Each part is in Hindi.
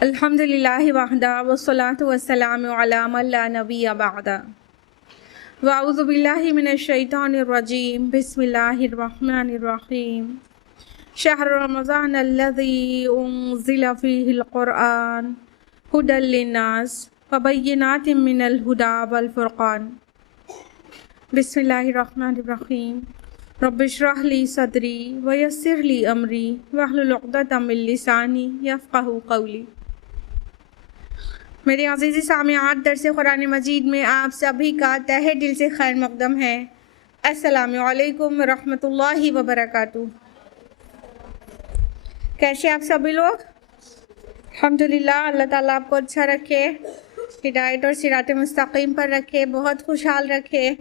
अल्हम्दुलिल्लाह वहदा वस्सलातु वस्सलामु अला मन ला नबिय्य बअदा वअऊज़ु बिल्लाहि मिनश शैतानिर रजीम बिस्मिल्लाहिर रहमानिर रहीम शहर रमज़ान अल्लज़ी उन्ज़िला फ़ीहिल क़ुरआन हुदल लिन्नास व बय्यिनातिम मिनल हुदा वल फ़ुरक़ान बिस्मिल्लाहिर रहमानिर रहीम रब्बिश्रह ली सदरी व यस्सिर ली अमरी वहलुल उक़दतम मिन लिसानी यफ़क़हू क़ौली। मेरे अज़ीज़ी सामिआत, दर्स कुरान मजीद में आप सभी का तहे दिल से खैर मक़दम है। अस्सलामु अलैकुम रहमतुल्लाहि व बरकातुहू। कैसे आप सभी लोग? अल्हम्दुलिल्लाह, अल्लाह ताला आपको अच्छा रखे, हिदायत और सिरात मुस्तकीम पर रखे, बहुत खुशहाल रखे,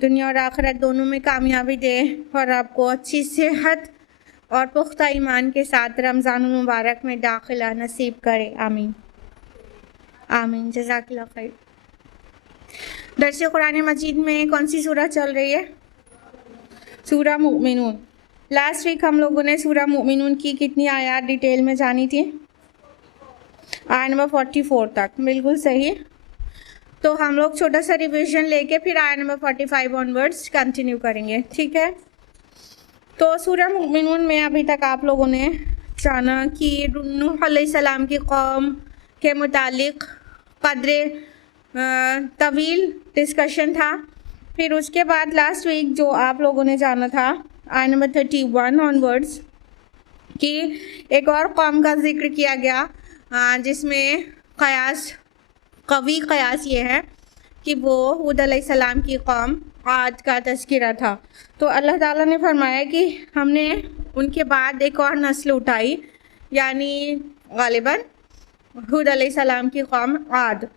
दुनिया और आखिरत दोनों में कामयाबी दे और आपको अच्छी सेहत और पुख्ता ईमान के साथ रमज़ान मुबारक में दाखिला नसीब करे। आमीन आमीन, जज़ाकल्लाह खैर। दर्स कुरान मजीद में कौन सी सूरह चल रही है? सूरह मुमिनून। लास्ट वीक हम लोगों ने सूरह मुमिनून की कितनी आयत डिटेल में जानी थी? आयत नंबर 44 तक, बिल्कुल सही। तो हम लोग छोटा सा रिवीजन लेके फिर आयत नंबर 45 ऑनवर्ड्स कंटिन्यू करेंगे, ठीक है? तो सूरह मुमिनून में अभी तक आप लोगों ने जाना कि नूह अलैहिस्सलाम की कौम के मुतालिक कदरे तवील डिस्कशन था। फिर उसके बाद लास्ट वीक जो आप लोगों ने जाना था आयत नंबर 31 ऑनवर्ड्स कि एक और कौम का जिक्र किया गया जिसमें कवी क़यास ये है कि वो हूद अलैहिस्सलाम की कौम आद का तज़किरा था। तो अल्लाह ताला ने फरमाया कि हमने उनके बाद एक और नस्ल उठाई, यानी ग़ालिबन हूद अलैहिस्सलाम की कौम आद,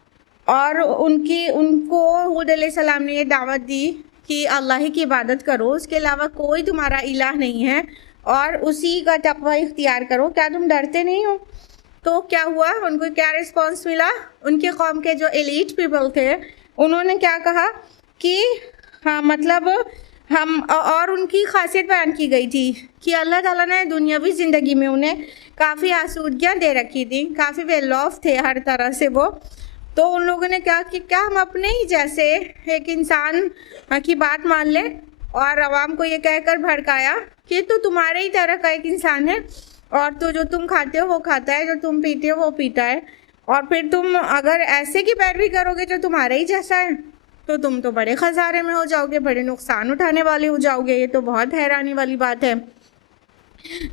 और उनको हूद अलैहिस्सलाम ने ये दावत दी कि अल्लाह ही की इबादत करो, उसके अलावा कोई तुम्हारा इलाह नहीं है और उसी का तक़वा इख्तियार करो, क्या तुम डरते नहीं हो? तो क्या हुआ? उनको क्या रिस्पॉन्स मिला? उनके कौम के जो एलीट पीपल थे उन्होंने क्या कहा कि हाँ, मतलब हम, और उनकी खासियत बयान की गई थी कि अल्लाह ताला ने दुनियावी ज़िंदगी में उन्हें काफ़ी आसूदगियाँ दे रखी थी, काफ़ी वेल ऑफ थे हर तरह से वो। तो उन लोगों ने क्या कि क्या हम अपने ही जैसे एक इंसान की बात मान लें, और आवाम को ये कहकर भड़काया कि तो तुम्हारे ही तरह का एक इंसान है और तो जो तुम खाते हो वो खाता है, जो तुम पीते हो वो पीता है, और फिर तुम अगर ऐसे की पैरवी करोगे जो तुम्हारे ही जैसा है तो तुम तो बड़े खसारे में हो जाओगे, बड़े नुकसान उठाने वाले हो जाओगे। ये तो बहुत हैरानी वाली बात है,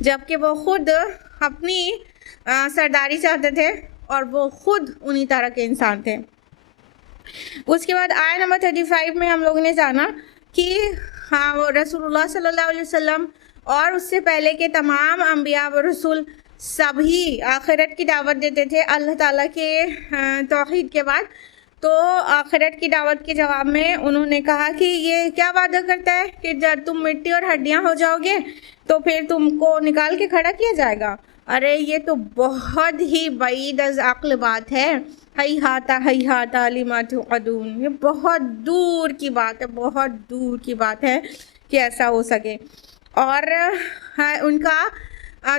जबकि वो खुद अपनी सरदारी चाहते थे और वो खुद उन्हीं तरह के इंसान थे। उसके बाद आयत नंबर 35 में हम लोगों ने जाना कि हाँ, वो रसूलुल्लाह सल्लल्लाहु अलैहि वसल्लम और उससे पहले के तमाम अंबिया व रसूल सभी आखिरत की दावत देते थे अल्लाह ताला के तौहीद के बाद। तो आखिरत की दावत के जवाब में उन्होंने कहा कि ये क्या वादा करता है कि जब तुम मिट्टी और हड्डियां हो जाओगे तो फिर तुमको निकाल के खड़ा किया जाएगा। अरे ये तो बहुत ही बईद अज़ अक्ल बात है। हैहाता लिमा तुअदून, ये बहुत दूर की बात है, बहुत दूर की बात है कि ऐसा हो सके। और उनका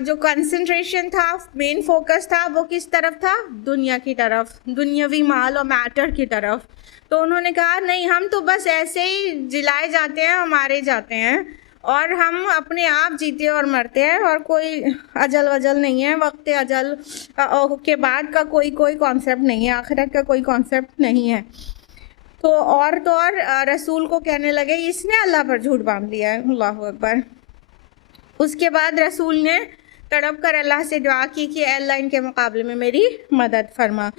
जो कंसंट्रेशन था, मेन फोकस था, वो किस तरफ था? दुनिया की तरफ, दुनियावी माल और मैटर की तरफ। तो उन्होंने कहा नहीं, हम तो बस ऐसे ही जिलाए जाते हैं, हमारे जाते हैं, और हम अपने आप जीते और मरते हैं, और कोई अजल वजल नहीं है, वक्त अजल के बाद का कोई कॉन्सेप्ट नहीं है, आखिरत का कोई कॉन्सेप्ट नहीं है। तो और रसूल को कहने लगे इसने अल्लाह पर झूठ बांध दिया है। अल्लाहु अकबर। उसके बाद रसूल ने तड़प कर अल्लाह से दुआ की कि अल्लाह इनके मुकाबले में मेरी मदद फरमा।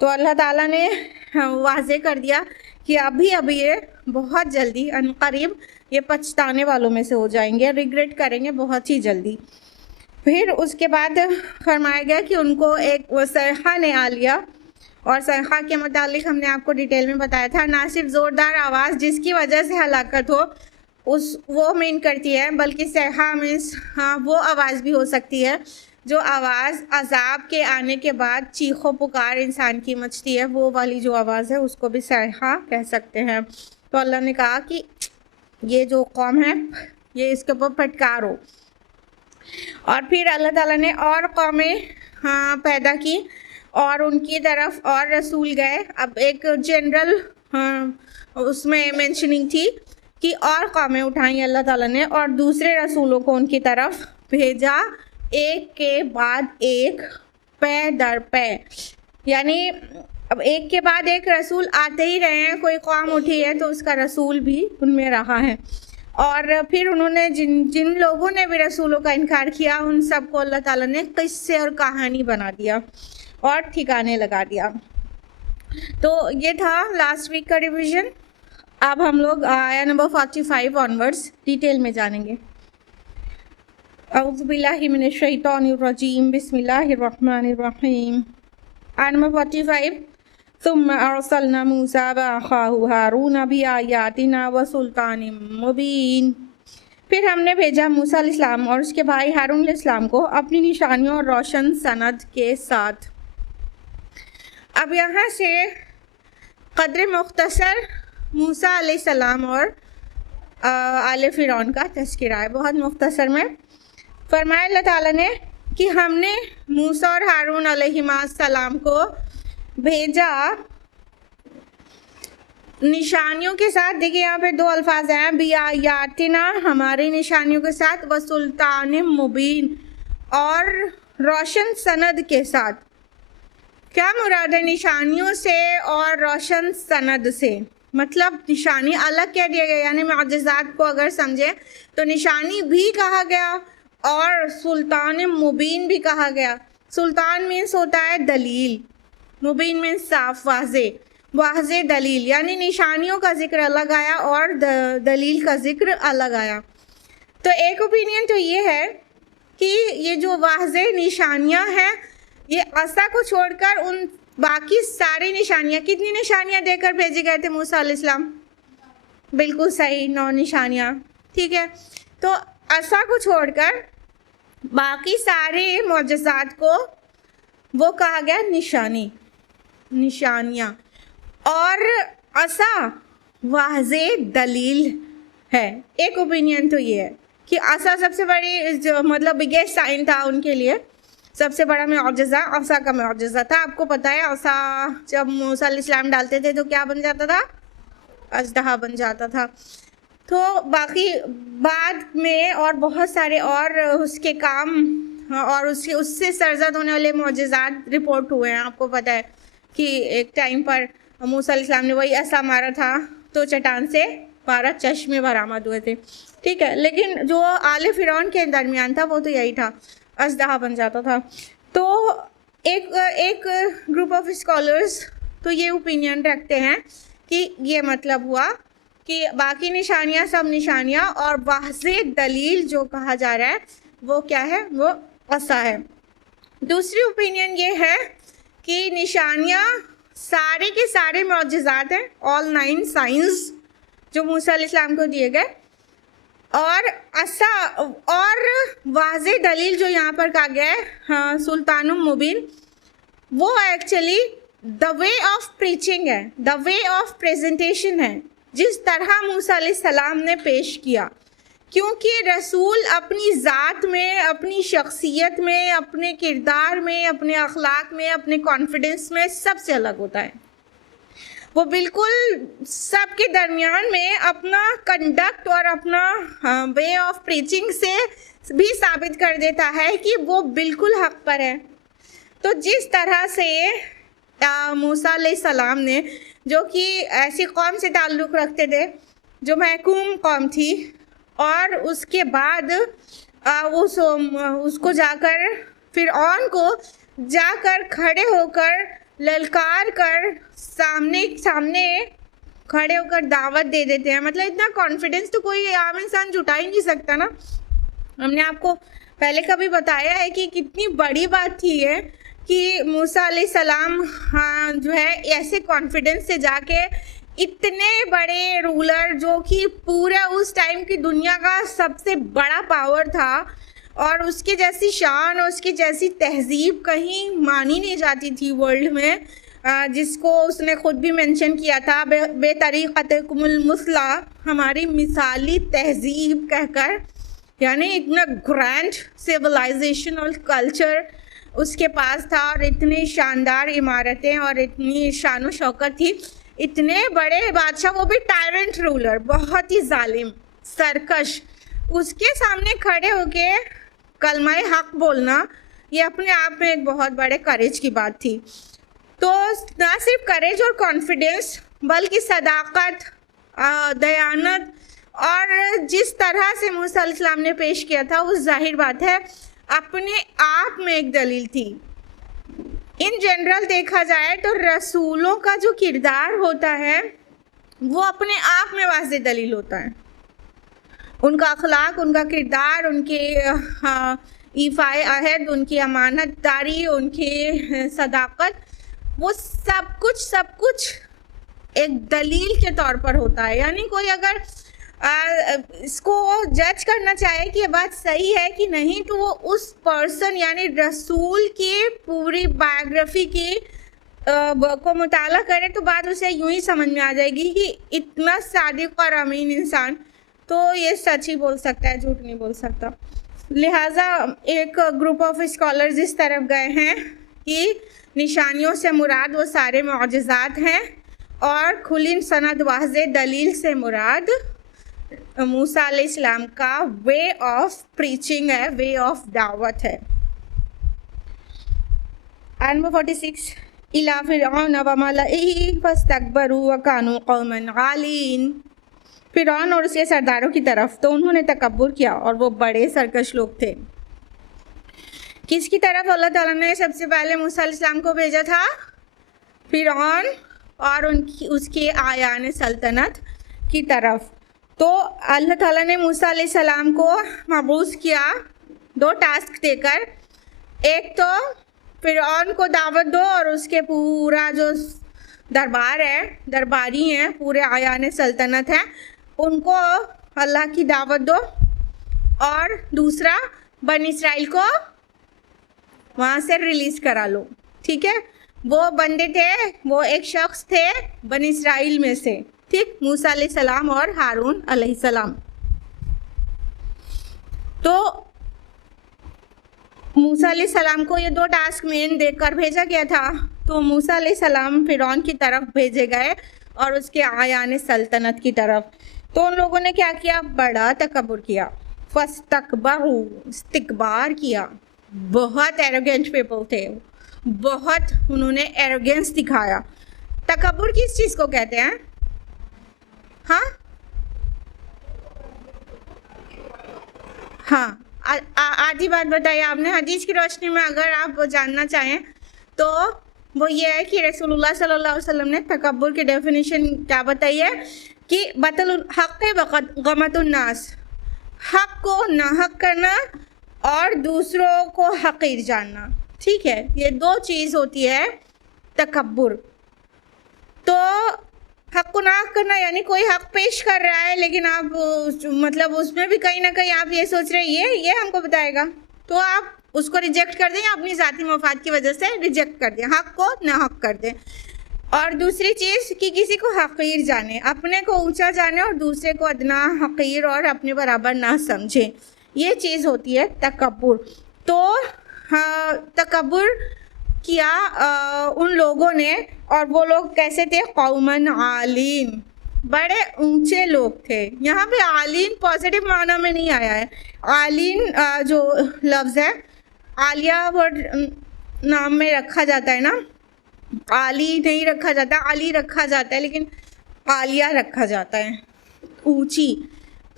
तो अल्लाह ताला ने वाज़े कर दिया कि अभी अभी ये बहुत जल्दी अनकरीब ये पछताने वालों में से हो जाएंगे, रिग्रेट करेंगे बहुत ही जल्दी। फिर उसके बाद फरमाया गया कि उनको एक वो सरहा ने आ लिया, और सरहा के मुतालिक हमने आपको डिटेल में बताया था, ना सिर्फ ज़ोरदार आवाज़ जिसकी वजह से हलाकत हो उस वो मीन करती है, बल्कि सरहा मीन्स हाँ वो आवाज़ भी हो सकती है जो आवाज़ अजाब के आने के बाद चीखो पुकार इंसान की मचती है, वो वाली जो आवाज़ है उसको भी सरहा कह सकते हैं। तो अल्लाह ने कहा कि ये जो कौम है ये इसके ऊपर फटकार हो। और फिर अल्लाह ताला ने और कौमें पैदा की और उनकी तरफ और रसूल गए। अब एक जनरल उसमें मेंशनिंग थी कि और कौमें उठाई अल्लाह ताला ने और दूसरे रसूलों को उनकी तरफ भेजा, एक के बाद एक, पे दर पे, यानी अब एक के बाद एक रसूल आते ही रहे हैं। कोई कौम उठी है तो उसका रसूल भी उनमें रहा है। और फिर उन्होंने जिन लोगों ने भी रसूलों का इनकार किया उन सबको अल्लाह ताला ने किस्से और कहानी बना दिया और ठिकाने लगा दिया। तो ये था लास्ट वीक का रिवीजन। अब हम लोग आया नंबर 45 ऑनवर्ड्स डिटेल में जानेंगे। औज़ु बिल्लाहि मिनश शैतानिर रजीम, बिस्मिल्लाहिर रहमानिर रहीम। आया नंबर 45, सुम्मा अर्सलना मूसा व अखाहु हारून बिआयातिना व सुल्तानिम मुबीन। फिर हमने भेजा मूसा अलैहिस्सलाम और उसके भाई हारून अलैहिस्सलाम को अपनी निशानियों और रोशन सनद के साथ। अब यहाँ से क़द्र मुख्तसर मूसा अलैहिस्सलाम और आले फ़िरौन का तज़किरा है, बहुत मुख्तसर में। फरमाया अल्लाह ताला ने कि हमने मूसा और हारून अलैहिस्सलाम को भेजा निशानियों के साथ। देखिए यहाँ पे दो अल्फाज हैं, बिआयातिना हमारी निशानियों के साथ, व सुल्तान मुबीन और रोशन सनद के साथ। क्या मुराद है निशानियों से और रोशन सनद से? मतलब निशानी अलग कह दिया गया, यानी मुअज्जिज़ात को अगर समझे तो निशानी भी कहा गया और सुल्तान मुबीन भी कहा गया। सुल्तान मीन्स होता है दलील, मुबीन मीन्स साफ वाज़े दलील, यानी निशानियों का जिक्र अलग आया और दलील का जिक्र अलग आया। तो एक ओपिनियन तो ये है कि ये जो वाज़े निशानियां हैं ये असा को छोड़कर उन बाकी सारी निशानियां, कितनी निशानियां देकर भेजे गए थे मूसा अलैहिस्सलाम? बिल्कुल सही, 9 निशानियां, ठीक है। तो असा को छोड़कर बाकी सारे मुअज्जिज़ात को वो कहा गया निशानियां, और असा वाज़े दलील है। एक ओपिनियन तो ये है कि असा सबसे बड़ी जो मतलब बिगेस्ट साइन था उनके लिए, सबसे बड़ा मुअज्जिज़ा असा का मुअज्जिज़ा था। आपको पता है असा जब मूसा अलैहिस्सलाम डालते थे तो क्या बन जाता था? अजदहा बन जाता था। तो बाकी बाद में और बहुत सारे और उसके काम और उससे सरजद होने वाले मुअज्जिज़ात रिपोर्ट हुए हैं। आपको पता है कि एक टाइम पर मूसा अलैहिस्सलाम ने वही ऐसा मारा था तो चट्टान से 12 चश्मे बरामद हुए थे, ठीक है। लेकिन जो आले फ़िरौन के दरमियान था वो तो यही था, अजदहा बन जाता था। तो एक ग्रुप ऑफ स्कॉलर्स तो ये ओपिनियन रखते हैं कि ये मतलब हुआ कि बाकी निशानियां सब निशानियां और वाज़े दलील जो कहा जा रहा है वो क्या है? वो असा है। दूसरी ओपिनियन ये है कि निशानियां सारे के सारे मुअज्जिज़ात हैं, ऑल 9 साइंस जो मूसा अलैहिस्सलाम को दिए गए, और असा और वाज़े दलील जो यहाँ पर कहा गया है हाँ सुल्तानुम मुबीन, वो actually the way of preaching है, द वे ऑफ प्रेजेंटेशन है, जिस तरह मूसा अलैहिस्सलाम ने पेश किया। क्योंकि रसूल अपनी ज़ात में, अपनी शख्सियत में, अपने किरदार में, अपने अखलाक में, अपने कॉन्फिडेंस में सबसे अलग होता है। वो बिल्कुल सबके दरमियान में अपना कंडक्ट और अपना वे ऑफ प्रीचिंग से भी साबित कर देता है कि वो बिल्कुल हक पर है। तो जिस तरह से मूसा अलैहिस्सलाम ने, जो कि ऐसी कौम से ताल्लुक़ रखते थे जो महकूम कौम थी, और उसके बाद उसको जाकर फ़िरऔन को जाकर खड़े होकर ललकार कर सामने खड़े होकर दावत दे देते हैं। मतलब इतना कॉन्फिडेंस तो कोई आम इंसान जुटा ही नहीं सकता ना। हमने आपको पहले कभी बताया है कि कितनी बड़ी बात थी ये कि मूसा अलैहिस्सलाम जो है ऐसे कॉन्फिडेंस से जाके इतने बड़े रूलर जो कि पूरा उस टाइम की दुनिया का सबसे बड़ा पावर था और उसकी जैसी शान और उसकी जैसी तहजीब कहीं मानी नहीं जाती थी वर्ल्ड में, जिसको उसने खुद भी मेंशन किया था बेतरीक़तकुमुल मुस्ला, हमारी मिसाली तहजीब कहकर। यानी इतना ग्रैंड सिविलाइजेशन और कल्चर उसके पास था और इतनी शानदार इमारतें और इतनी शान व शौकत थी। इतने बड़े बादशाह, वो भी टायरेंट रूलर, बहुत ही जालिम सरकश, उसके सामने खड़े होके कलमाए हक बोलना ये अपने आप में एक बहुत बड़े करेज की बात थी। तो ना सिर्फ करेज और कॉन्फिडेंस बल्कि सदाकत, दयानत और जिस तरह से मूसा अलैहिस्सलाम ने पेश किया था वो जाहिर बात है अपने आप में एक दलील थी। इन जनरल देखा जाए तो रसूलों का जो किरदार होता है वो अपने आप में वाज़ेह दलील होता है। उनका अखलाक, उनका किरदार, उनके ईफ़ाए अहद, उनकी अमानतदारी, उनकी सदाकत, वो सब कुछ एक दलील के तौर पर होता है। यानी कोई अगर इसको जज करना चाहे कि ये बात सही है कि नहीं तो वो उस पर्सन यानी रसूल की पूरी बायोग्राफी की को मुताला करे तो बात उसे यूं ही समझ में आ जाएगी कि इतना सादिक और अमीन इंसान तो ये सच ही बोल सकता है, झूठ नहीं बोल सकता। लिहाजा एक ग्रुप ऑफ स्कॉलर्स इस तरफ गए हैं कि निशानियों से मुराद वो सारे मौजज़ात हैं और खुली सनद वाज़ेह दलील से मुराद मूसा अलैहिस्सलाम का वे ऑफ प्रीचिंग है, वे ऑफ दावत है। नंबर 46 इला फिरऔन व मलइही फस्तकबरू व कानू कौमन आलीन। फिरौन और उसके सरदारों की तरफ तो उन्होंने तकब्बुर किया और वो बड़े सरकश लोग थे। किसकी तरफ अल्लाह ताला ने सबसे पहले मूसा अलैहिस्सलाम को भेजा था? फिरौन और उसके आयान सल्तनत की तरफ। तो अल्लाह ताला ने मूसा अलैहिस्सलाम को मबूस किया 2 टास्क देकर। एक तो फिरौन को दावत दो और उसके पूरा जो दरबार है, दरबारी हैं, पूरे आयान सल्तनत हैं, उनको अल्लाह की दावत दो। और दूसरा बनी इसराइल को वहाँ से रिलीज़ करा लो। ठीक है, वो बंदे थे, वो एक शख्स थे बनी इसराइल में से, ठीक, मूसा अलैहिस्सलाम और हारून अलैहिस्सलाम। तो मूसा अलैहिस्सलाम को ये 2 टास्क मेन देकर भेजा गया था। तो मूसा अलैहिस्सलाम फिरौन की तरफ भेजे गए और उसके आयान सल्तनत की तरफ। तो उन लोगों ने क्या किया? बड़ा तकब्बुर किया, फस्तकबरू, इस्तिकबार किया। बहुत एरोगेंट पीपल थे, बहुत उन्होंने एरोगेंस दिखाया। तकब्बुर किस चीज़ को कहते हैं? हाँ, आधी बात बताइए आपने। हदीस की रोशनी में अगर आप जानना चाहें तो वो ये है कि रसूलुल्लाह सल्लल्लाहु अलैहि वसल्लम ने तकब्बुर की डेफिनेशन क्या बताई है कि बतलुल हक़ गमतुन नास, हक़ को नाहक करना और दूसरों को हक़ीर जानना। ठीक है, ये 2 चीज़ होती है तकब्बुर। तो हक़ को नाहक करना यानी कोई हक़ पेश कर रहा है लेकिन आप मतलब उसमें भी कहीं ना कहीं आप ये सोच रहे हैं ये हमको बताएगा, तो आप उसको रिजेक्ट कर दें या अपनी ज़ाती मफाद की वजह से रिजेक्ट कर दें, हक़ को नाहक कर दें। और दूसरी चीज़ कि किसी को हक़ीर जाने, अपने को ऊंचा जाने और दूसरे को अदना, हक़ीर और अपने बराबर ना समझें, ये चीज़ होती है तकब्बुर। तो तकब्बुर किया उन लोगों ने, और वो लोग कैसे थे? कौमन आलीन, बड़े ऊंचे लोग थे। यहाँ पे आलीन पॉजिटिव माना में नहीं आया है। आलीन जो लफ्ज़ है आलिया वर्ड नाम में रखा जाता है ना, आली नहीं रखा जाता, आली रखा जाता है, लेकिन आलिया रखा जाता है, ऊंची।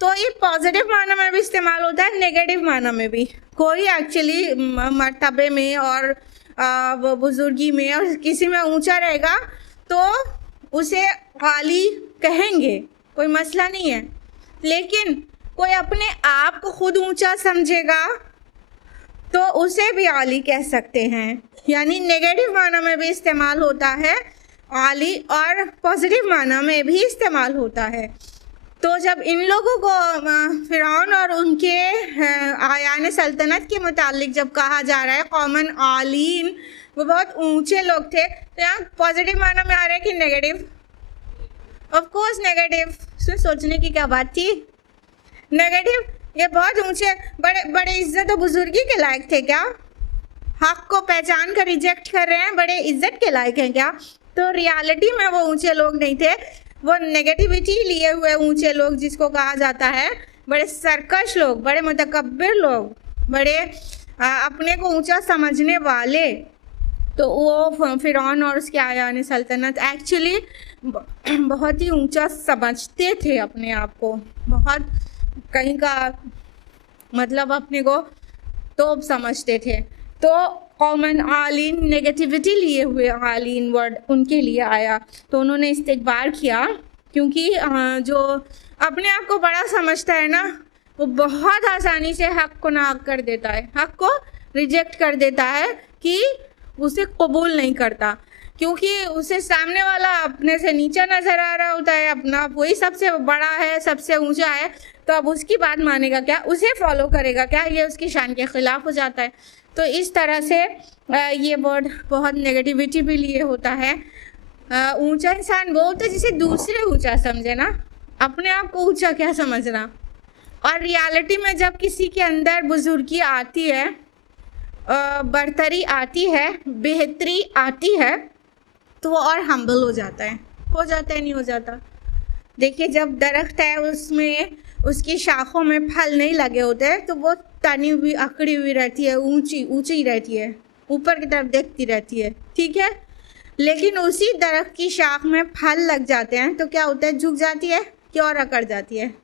तो ये पॉजिटिव माना में भी इस्तेमाल होता है, नेगेटिव माना में भी। कोई एक्चुअली मर्तबे में और बुजुर्गी में और किसी में ऊंचा रहेगा तो उसे आली कहेंगे, कोई मसला नहीं है, लेकिन कोई अपने आप को खुद ऊंचा समझेगा तो उसे भी आली कह सकते हैं। यानी नेगेटिव माना में भी इस्तेमाल होता है आली और पॉजिटिव माना में भी इस्तेमाल होता है। तो जब इन लोगों को फ़िरौन और उनके आयान सल्तनत के मुतालिक जब कहा जा रहा है कौमन आलीन, वो बहुत ऊंचे लोग थे, तो यहाँ पॉजिटिव माना में आ रहा है कि नेगेटिव? Of course negative. इसमें सोचने की क्या बात थी? नेगेटिव, ये बहुत ऊंचे बड़े बड़े इज्जत और बुजुर्गी के लायक थे क्या? हक को पहचान कर रिजेक्ट कर रहे हैं, बड़े इज्जत के लायक हैं क्या? तो रियलिटी में वो ऊंचे लोग नहीं थे, वो नेगेटिविटी लिए हुए ऊंचे लोग जिसको कहा जाता है, बड़े सरकश लोग, बड़े मुतकब्बिर लोग, बड़े अपने को ऊंचा समझने वाले। तो वो फ़िरौन और उसके आयान सल्तनत एक्चुअली बहुत ही ऊंचा समझते थे अपने आप को, बहुत कहीं का मतलब अपने को तोप समझते थे। तो कौमन आलीन, नेगेटिविटी लिए हुए आलीन वर्ड उनके लिए आया, तो उन्होंने इस्तिकबार किया, क्योंकि जो अपने आप को बड़ा समझता है ना, वो बहुत आसानी से हक़ को नाक कर देता है, हक़ को रिजेक्ट कर देता है कि उसे कबूल नहीं करता, क्योंकि उसे सामने वाला अपने से नीचा नज़र आ रहा होता है, अपना वही सबसे बड़ा है, सबसे ऊंचा है, तो अब उसकी बात मानेगा क्या, उसे फॉलो करेगा क्या? ये उसकी शान के ख़िलाफ़ हो जाता है। तो इस तरह से ये वर्ड बहुत नेगेटिविटी भी लिए होता है। ऊंचा इंसान वो होता है जिसे दूसरे ऊंचा समझे ना, अपने आप को ऊंचा क्या समझना। और रियलिटी में जब किसी के अंदर बुजुर्गी आती है, बरतरी आती है, बेहतरी आती है, तो वो और हम्बल हो जाता है नहीं हो जाता? देखिए, जब दरख्त है उसमें उसकी शाखों में फल नहीं लगे होते, तो वो तनी हुई अकड़ी हुई रहती है, ऊंची रहती है, ऊपर की तरफ देखती रहती है, ठीक है। लेकिन उसी दरख्त की शाख में फल लग जाते हैं तो क्या होता है? झुक जाती है कि और अकड़ जाती है?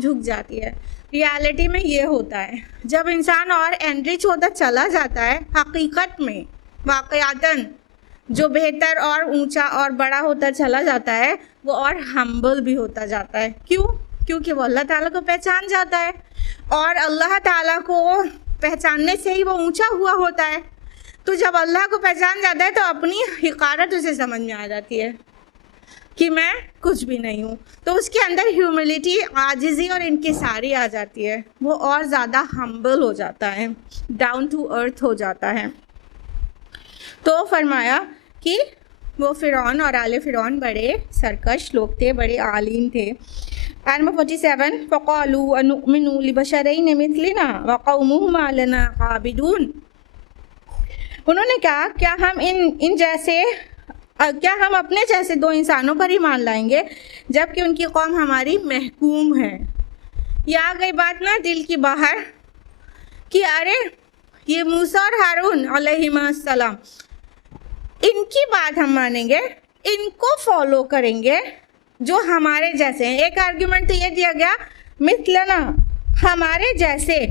झुक जाती है। रियलिटी में ये होता है, जब इंसान और एनरिच होता चला जाता है, हकीकत में वाक़यातन जो बेहतर और ऊंचा और बड़ा होता चला जाता है, वो और हम्बल भी होता जाता है। क्यों? क्योंकि वो अल्लाह ताला को पहचान जाता है, और अल्लाह ताला को पहचानने से ही वो ऊंचा हुआ होता है। तो जब अल्लाह को पहचान जाता है तो अपनी हिकारत उसे समझ में आ जाती है कि मैं कुछ भी नहीं हूँ, तो उसके अंदर ह्यूमिलिटी, आजिज़ी और इनकिसारी आ जाती है, वो और ज़्यादा हम्बल हो जाता है, डाउन टू अर्थ हो जाता है। तो फरमाया कि वो फ़िरौन और आले फ़िरौन बड़े सरकश लोग थे, बड़े आलीन थे। आयत नंबर 47, फ़क़ालू अनुमिनु लिबशरैनि मिथलिना व क़ौमुहुमा लना आबिदून। उन्होंने कहा, क्या हम अपने जैसे दो इंसानों पर ही मान लाएंगे जबकि उनकी कौम हमारी महकूम है। ये आ गई बात ना दिल की बाहर कि अरे ये मूसा और हारून अलैहिस्सलाम, इनकी बात हम मानेंगे, इनको फॉलो करेंगे जो हमारे जैसे हैं। एक आर्ग्यूमेंट तो ये दिया गया, मिथलना, हमारे जैसे,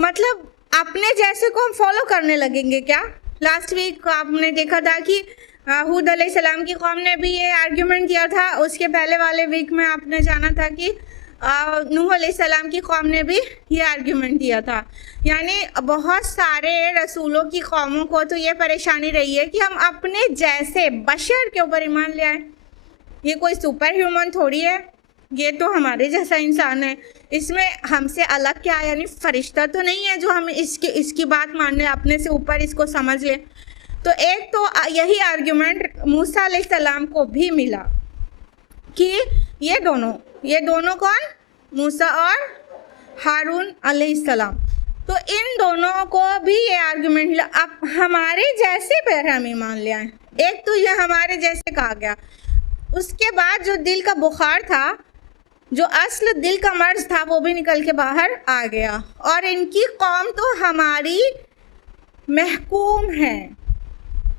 मतलब अपने जैसे को हम फॉलो करने लगेंगे क्या? लास्ट वीक आपने देखा था कि हूद अलैहिस्सलाम की कौम ने भी ये आर्ग्यूमेंट किया था। उसके पहले वाले वीक में आपने जाना था कि नूह अलैहिस्सलाम की कौम ने भी ये आर्ग्यूमेंट दिया था। यानी बहुत सारे रसूलों की कौमों को तो ये परेशानी रही है कि हम अपने जैसे बशर के ऊपर ईमान ले आए। ये कोई सुपर ह्यूमन थोड़ी है, ये तो हमारे जैसा इंसान है, इसमें हमसे अलग क्या, यानी फरिश्ता तो नहीं है जो हम इसकी बात मान लें, अपने से ऊपर इसको समझ लें। तो एक तो यही आर्ग्यूमेंट मूसा अलैहिस्सलाम को भी मिला कि ये दोनों कौन? मूसा और हारून अलैहिस्सलाम। तो इन दोनों को भी ये आर्ग्यूमेंट मिला, अब हमारे जैसे पर हम ईमान ले आए। एक तो ये हमारे जैसे कहा गया, उसके बाद जो दिल का बुखार था, जो असल दिल का मर्ज था, वो भी निकल के बाहर आ गया। और इनकी कौम तो हमारी महकूम है,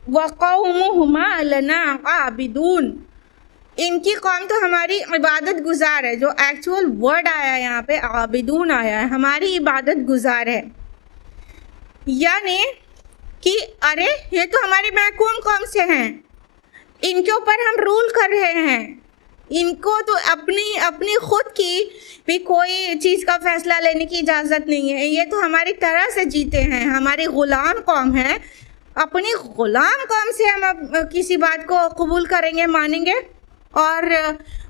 वक़ौमुहुमा लना आबिदून, इनकी कौम तो हमारी इबादत गुजार है। जो एक्चुअल वर्ड आया है यहाँ पे, आबिदून आया है, हमारी इबादत गुजार है। यानी कि अरे ये तो हमारी महकूम कौम से हैं, इनके ऊपर हम रूल कर रहे हैं। इनको तो अपनी खुद की भी कोई चीज़ का फैसला लेने की इजाज़त नहीं है। ये तो हमारी तरह से जीते हैं, हमारी ग़ुलाम कौम है। अपनी ग़ुलाम कौम से हम अब किसी बात को कबूल करेंगे, मानेंगे और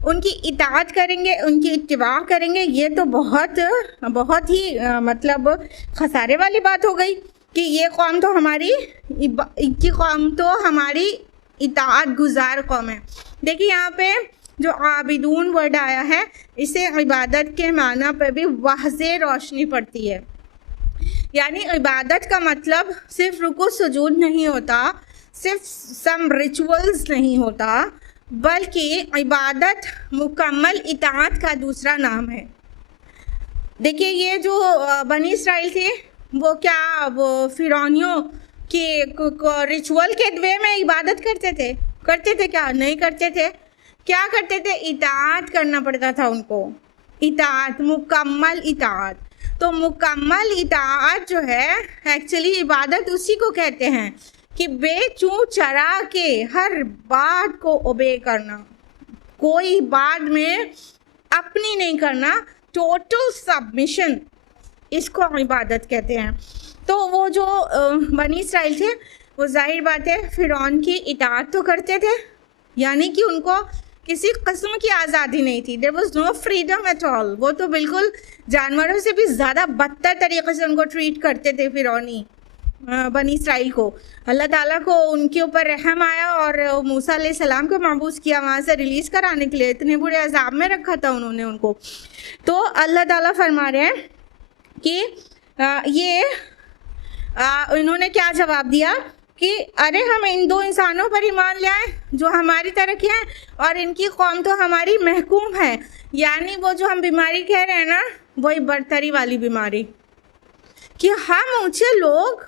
उनकी इताअत करेंगे, उनकी इत्तिबा करेंगे? ये तो बहुत ही मतलब खसारे वाली बात हो गई कि ये कौम तो हमारी इताअत गुजार कौम है। देखिए यहाँ पे जो आबिदून वर्ड आया है, इसे इबादत के माना पर भी वाज़ेह रोशनी पड़ती है। यानी इबादत का मतलब सिर्फ रुकू सुजूद नहीं होता, सिर्फ सम रिचुअल्स नहीं होता, बल्कि इबादत मुकम्मल इताअत का दूसरा नाम है। देखिए ये जो बनी इसराइल थे वो फिरौनियों के रिचुअल के वे में इबादत करते थे क्या? नहीं करते थे। क्या करते थे? इताअत करना पड़ता था उनको, इताअत, मुकम्मल इताअत। तो मुकम्मल इताअत जो है एक्चुअली इबादत उसी को कहते हैं कि बेचू चरा के हर बात को ओबे करना, कोई बात में अपनी नहीं करना, टोटल सबमिशन, इसको इबादत कहते हैं। तो वो जो बनी इसराइल थे वो जाहिर बात है फिरौन की इताअत तो करते थे, यानी कि उनको किसी किस्म की आज़ादी नहीं थी। There was no freedom at all. वो तो बिल्कुल जानवरों से भी ज़्यादा बदतर तरीके से उनको ट्रीट करते थे फिरौनी बनी इसराइल को। अल्लाह ताला को उनके ऊपर रहम आया और मूसा अलैहिस्सलाम को महबूस किया वहाँ से रिलीज़ कराने के लिए। इतने बुरे अजाब में रखा था उन्होंने उनको। तो अल्लाह ताला फरमा रहे हैं कि इन्होंने क्या जवाब दिया कि अरे हम इन दो इंसानों पर ईमान ले आए जो हमारी तरह के हैं और इनकी कौम तो हमारी महकूम है। यानी वो जो हम बीमारी कह रहे हैं ना, वही बरतरी वाली बीमारी, कि हम ऊंचे लोग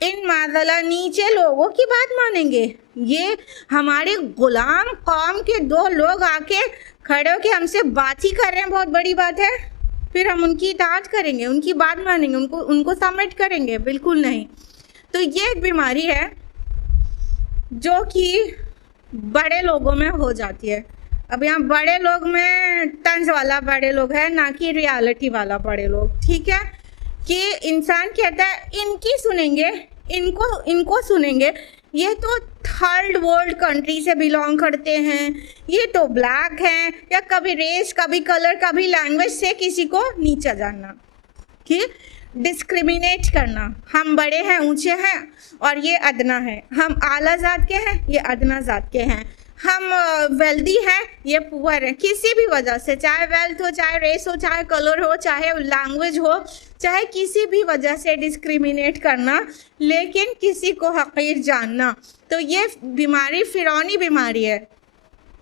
इन माज़ला नीचे लोगों की बात मानेंगे। ये हमारे ग़ुलाम कौम के दो लोग आके खड़े होके हमसे बात ही कर रहे हैं, बहुत बड़ी बात है, फिर हम उनकी इताअत करेंगे, उनकी बात मानेंगे, उनको सबमिट करेंगे? बिल्कुल नहीं। तो ये एक बीमारी है जो कि बड़े लोगों में हो जाती है। अब यहाँ बड़े लोग में तंज वाला बड़े लोग है, ना कि रियलिटी वाला बड़े लोग, ठीक है? कि इंसान कहता है इनकी सुनेंगे, इनको सुनेंगे, ये तो थर्ड वर्ल्ड कंट्री से बिलोंग करते हैं, ये तो ब्लैक हैं, या कभी रेस, कभी कलर, कभी लैंग्वेज से किसी को नीचा जानना, कि डिस्क्रिमिनेट करना। हम बड़े हैं, ऊंचे हैं और ये अदना है, हम आला ज़ात के हैं, ये अदना ज़ात के हैं, हम वेल्दी हैं, ये पुअर है। किसी भी वजह से, चाहे वेल्थ हो, चाहे रेस हो, चाहे कलर हो, चाहे लैंग्वेज हो, चाहे किसी भी वजह से डिस्क्रिमिनेट करना, लेकिन किसी को हकीर जानना, तो ये बीमारी फिरौनी बीमारी है।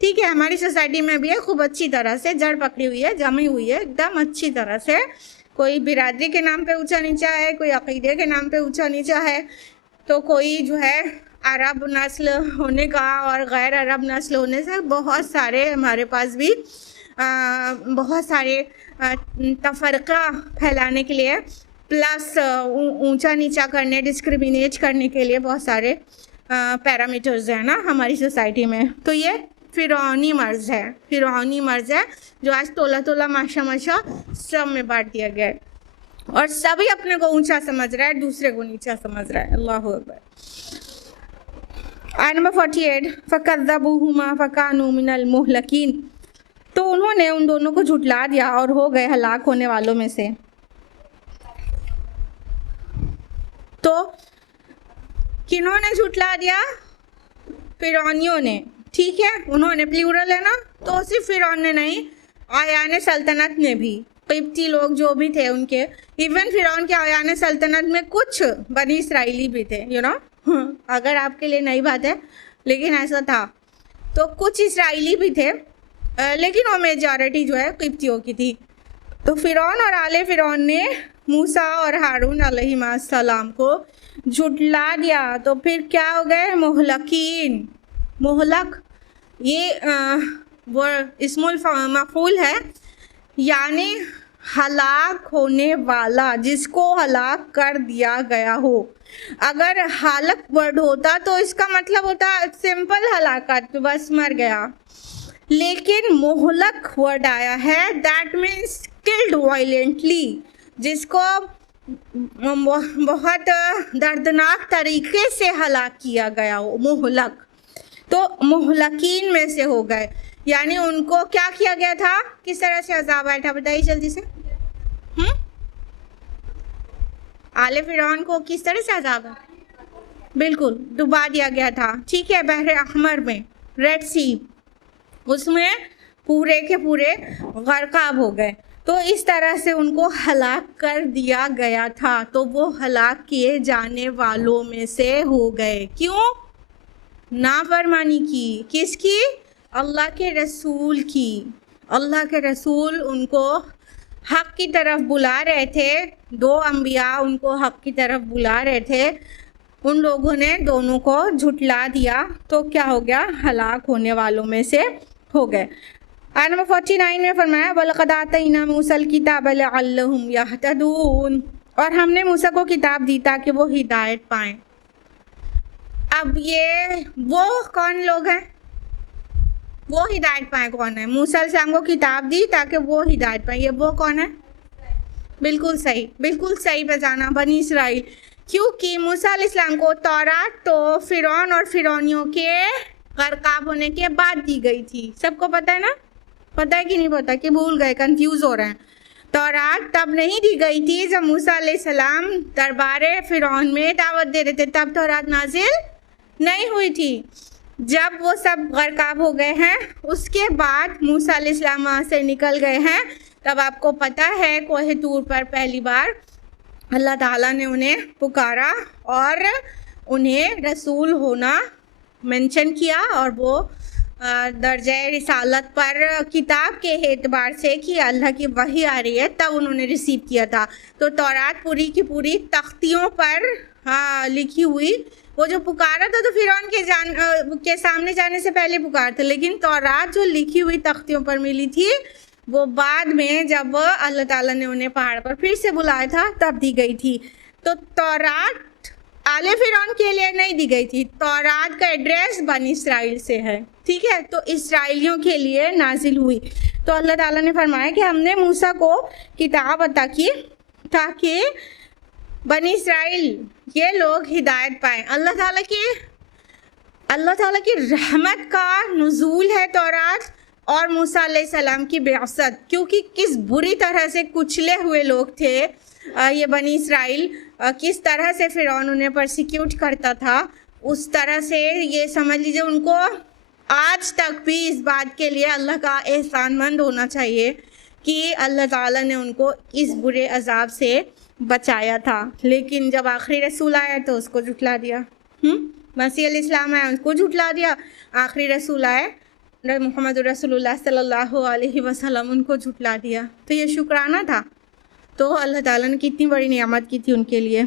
ठीक है, हमारी सोसाइटी में भी है, खूब अच्छी तरह से जड़ पकड़ी हुई है, जमी हुई है एकदम अच्छी तरह से। कोई बिरादरी के नाम पे ऊंचा नीचा है, कोई अकीदे के नाम पे ऊंचा नीचा है, तो कोई जो है अरब नस्ल होने का और गैर अरब नस्ल होने से बहुत सारे हमारे पास भी बहुत सारे तफरका फैलाने के लिए, प्लस ऊंचा नीचा करने, डिस्क्रिमिनेट करने के लिए बहुत सारे पैरामीटर्स हैं ना हमारी सोसाइटी में। तो ये फिरौनी मर्ज़ है, फिरौनी मर्ज़ है जो आज तोला तोला माशा माशा सब में बांट दिया गया है और सभी अपने को ऊंचा समझ रहा है, दूसरे को नीचा समझ रहा है। अल्लाहु अकबर। आयत नंबर 48, फ़कज़्ज़बूहुमा फ़कानू मिनल मुहलकीन। तो उन्होंने उन दोनों को झुटला दिया और हो गए हलाक होने वालों में से। तो किन्होंने झुटला दिया? फिरौनियों ने, ठीक है, उन्होंने, प्लूरल है ना, तो सिर्फ फिरौन ने नहीं, आयान सल्तनत ने भी, क़िब्ती लोग जो भी थे उनके, इवन फिरौन के आयान सल्तनत में कुछ बनी इसराइली भी थे, यू नो, अगर आपके लिए नई बात है लेकिन ऐसा था। तो कुछ इसराइली भी थे, लेकिन वो मेजॉरिटी जो है क़िब्तियों की थी। तो फिरौन और आले फिरौन ने मूसा और हारून अलैहिस्सलाम को झुटला दिया, तो फिर क्या हो गए? मुहलकीन। मुहलक ये वो इस्मुल मफ़ूल है, यानी हलाक होने वाला, जिसको हलाक कर दिया गया हो। अगर हालक वर्ड होता तो इसका मतलब होता सिंपल हलाकत, बस मर गया। लेकिन मोहलक वर्ड आया है, दैट मीन्स किल्ड वायलेंटली, जिसको बहुत दर्दनाक तरीके से हलाक किया गया हो, मोहलक। तो मोहलकीन में से हो गए, यानी उनको क्या किया गया था, किस तरह से अजाब आया था, बताइए जल्दी से। आले फिरौन को किस तरह से अजाब है, बिल्कुल डुबा दिया गया था, ठीक है, बहरे अहमर में, रेड सी, उसमें पूरे के पूरे गर्काब हो गए। तो इस तरह से उनको हलाक कर दिया गया था, तो वो हलाक किए जाने वालों में से हो गए। क्यों? नाफरमानी की, किसकी? अल्लाह के रसूल की। अल्लाह के रसूल उनको हक़ की तरफ बुला रहे थे, दो अंबिया उनको हक़ की तरफ बुला रहे थे, उन लोगों ने दोनों को झुटला दिया, तो क्या हो गया, हलाक होने वालों में से हो गए। आयत नंबर 49 में फरमाया वलक़द आतैना मूसल किताब लअल्लहुम यहतदून, और हमने मूसा को किताब दी ताकि वो हिदायत पाएँ। अब ये वो कौन लोग हैं, वो हिदायत पाए कौन है? मूसा अलैहिस्सलाम को किताब दी ताकि वो हिदायत पाए, ये वो कौन है? बिल्कुल सही, बिल्कुल सही पहचाना, बनी इसराइल। क्योंकि मूसा अलैहिस्सलाम को तौरात तो फिरौन और फिरौनियों के गर्काब होने के बाद दी गई थी, सबको पता है ना? पता है कि नहीं पता, कि भूल गए, कंफ्यूज हो रहे हैं। तौरात तब नहीं दी गई थी जब मूसा अलैहिस्सलाम दरबारे फिरौन में दावत दे रहे थे, तब तौरात नाजिल नहीं हुई थी। जब वो सब गर्काब हो गए हैं, उसके बाद मूसा अलैहिस्सलाम वहाँ से निकल गए हैं, तब आपको पता है कोह तूर पर पहली बार अल्लाह ताला ने उन्हें पुकारा और उन्हें रसूल होना मेंशन किया, और वो दर्जा रिसालत पर किताब के एतबार से कि अल्लाह की वही आ रही है, तब उन्होंने रिसीव किया था। तो तौरात पूरी की पूरी तख्तियों पर लिखी हुई, वो जो पुकारा था तो फिरौन के सामने जाने से पहले पुकार था, लेकिन तौरात जो लिखी हुई तख्तियों पर मिली थी वो बाद में जब अल्लाह ताला ने उन्हें पहाड़ पर फिर से बुलाया था तब दी गई थी। तो तौरात आले फिरौन के लिए नहीं दी गई थी, तौरात का एड्रेस बनी इसराइल से है, ठीक है, तो इसराइलियों के लिए नाजिल हुई। तो अल्लाह ताला ने फरमाया कि हमने मूसा को किताब अता की ताकि बनी इसराइल ये लोग हिदायत पाएँ। अल्लाह ताला की रहमत का नुज़ूल है तौरात और मूसा अलैहिस्सलाम की बिअसत, क्योंकि किस बुरी तरह से कुचले हुए लोग थे ये बनी इसराइल, किस तरह से फिरौन उन्हें परसिक्यूट करता था, उस तरह से ये समझ लीजिए उनको आज तक भी इस बात के लिए अल्लाह का एहसानमंद होना चाहिए कि अल्लाह ताला ने उनको इस बुरे अजाब से बचाया था। लेकिन जब आखिरी रसूल आया तो उसको झुटला दिया, मसीह अलैहिस्सलाम आया उसको झुटला दिया, आखिरी रसूल आए मोहम्मद रसूलुल्लाह सल्लल्लाहु अलैहि वसल्लम उनको झुटला दिया। तो ये शुक्राना था, तो अल्लाह ताला ने कितनी बड़ी नियामत की थी उनके लिए।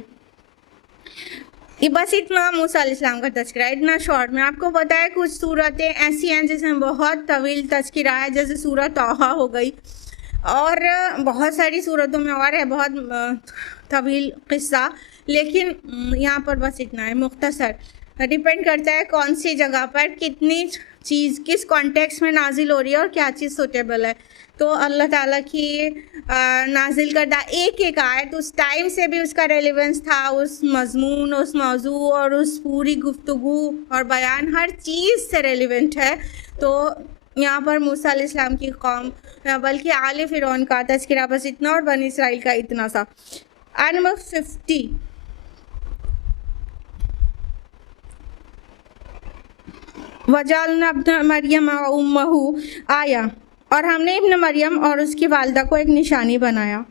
ये बस इतना मूसा अलैहिस्सलाम का तज़किरा, इतना शॉर्ट में। आपको पता है कुछ सूरतें ऐसी हैं जिसमें बहुत तवील तज़किरा है, जैसे सूरत तौहा हो गई, और बहुत सारी सूरतों में और है बहुत तवील क़िस्सा, लेकिन यहाँ पर बस इतना है, मुख्तसर। डिपेंड करता है कौन सी जगह पर कितनी चीज़ किस कॉन्टेक्स्ट में नाजिल हो रही है और क्या चीज़ सूटेबल है। तो अल्लाह ताला की नाजिल करदा एक एक आयत उस टाइम से भी उसका रेलेवेंस था, उस मज़मून, उस मौजू और उस पूरी गुफ्तगू और बयान हर चीज़ से रेलेवेंट है। तो यहाँ पर मूसा अलैहिस्सलाम की कौम बल्कि आले फिरौन का तज़किरा बस इतना और बनी इसराइल का इतना सा। आयत नंबर 50, वजालना इब्न मरियम व उम्महु आया, और हमने इब्न मरियम और उसकी वालदा को एक निशानी बनाया।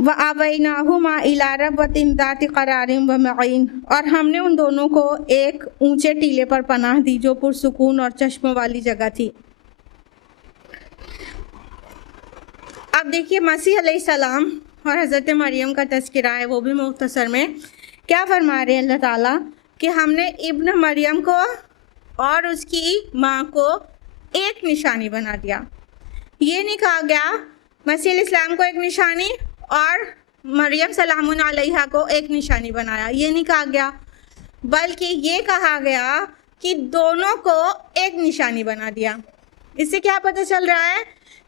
व आवैनाहुमा इला रब्बतिन ज़ाति क़रारिन व मईन, और हमने उन दोनों को एक ऊंचे टीले पर पनाह दी जो पुरसुकून और चश्मों वाली जगह थी। अब देखिए मसीह अलैहिस्सलाम और हज़रत मरियम का तज़किरा है, वो भी मुख्तसर में। क्या फरमा रहे हैं अल्लाह ताला कि हमने इब्न मरियम को और उसकी माँ को एक निशानी बना दिया। ये नहीं कहा गया मसीह इस्लाम को एक निशानी और मरियम सलामुन अलैहा को एक निशानी बनाया। ये नहीं कहा गया, बल्कि ये कहा गया कि दोनों को एक निशानी बना दिया। इससे क्या पता चल रहा है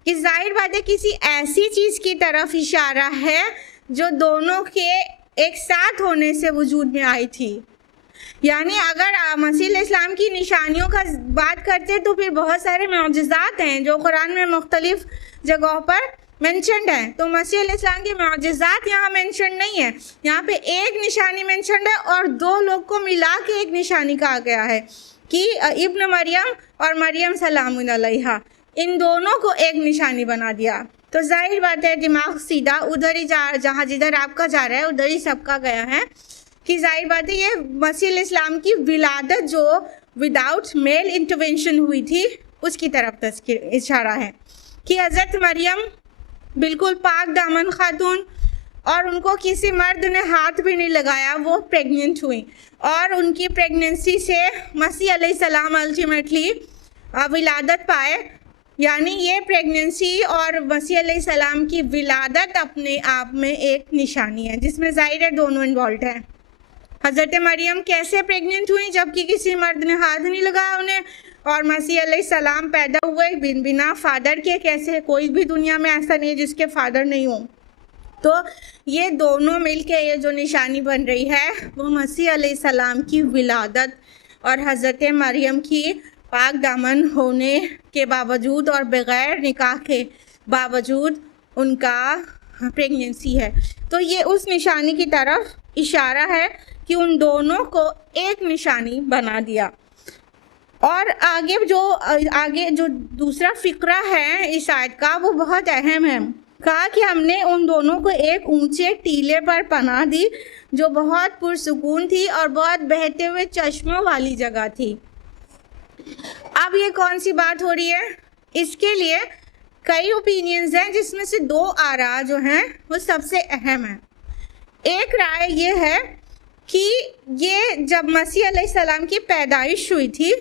कि जाहिर बात है किसी ऐसी चीज़ की तरफ इशारा है जो दोनों के एक साथ होने से वजूद में आई थी। यानी अगर मसीह इस्लाम की निशानियों का बात करते तो फिर बहुत सारे मौजज़ात हैं जो कुरान में मुख्तलिफ जगहों पर मेंशन्ड है। तो मसीह इस्लाम के मौजज़ात यहाँ मेंशन नहीं है, यहाँ पे एक निशानी मेंशन्ड है और दो लोग को मिला के एक निशानी कहा गया है कि इब्न मरियम और मरियम सलामुन अलैहा, इन दोनों को एक निशानी बना दिया। तो जाहिर बात है दिमाग सीधा उधर ही जहाँ जिधर आपका जा रहा है उधर ही सबका गया है कि जाहिर बात है ये मसीह इस्लाम की विलादत जो विदाउट मेल इंटरवेंशन हुई थी उसकी तरफ इशारा है कि हज़रत मरियम बिल्कुल पाक दामन खातून और उनको किसी मर्द ने हाथ भी नहीं लगाया, वो प्रेग्नेंट हुई और उनकी प्रेगनेंसी से मसीह अलैहिस्सलाम अल्टीमेटली विलादत पाए। यानी ये प्रेगनेंसी और मसीह अलैहिस्सलाम की विलादत अपने आप में एक निशानी है जिसमें ज़ाहिर है दोनों इन्वॉल्व हैं। हज़रत मरियम कैसे प्रेग्नेंट हुई जबकि किसी मर्द ने हाथ नहीं लगाया उन्हें, और मसीह अलैहिस्सलाम पैदा हुए बिना फादर के कैसे, कोई भी दुनिया में ऐसा नहीं है जिसके फादर नहीं हो। तो ये दोनों मिलके ये जो निशानी बन रही है वो मसीह अलैहिस्सलाम की विलादत और हज़रत मरियम की पाक दामन होने के बावजूद और बग़ैर निकाह के बावजूद उनका प्रेगनेंसी है। तो ये उस निशानी की तरफ इशारा है कि उन दोनों को एक निशानी बना दिया। और आगे जो दूसरा फ़िक्रा है इस आयत का वो बहुत अहम है। कहा कि हमने उन दोनों को एक ऊंचे टीले पर पनाह दी जो बहुत पुरसुकून थी और बहुत बहते हुए चश्मों वाली जगह थी। अब ये कौन सी बात हो रही है? इसके लिए कई ओपिनियंस हैं जिसमें से दो आरा जो हैं वो सबसे अहम है। एक राय ये है कि ये जब मसीह अलैहिस्सलाम की पैदाइश हुई थी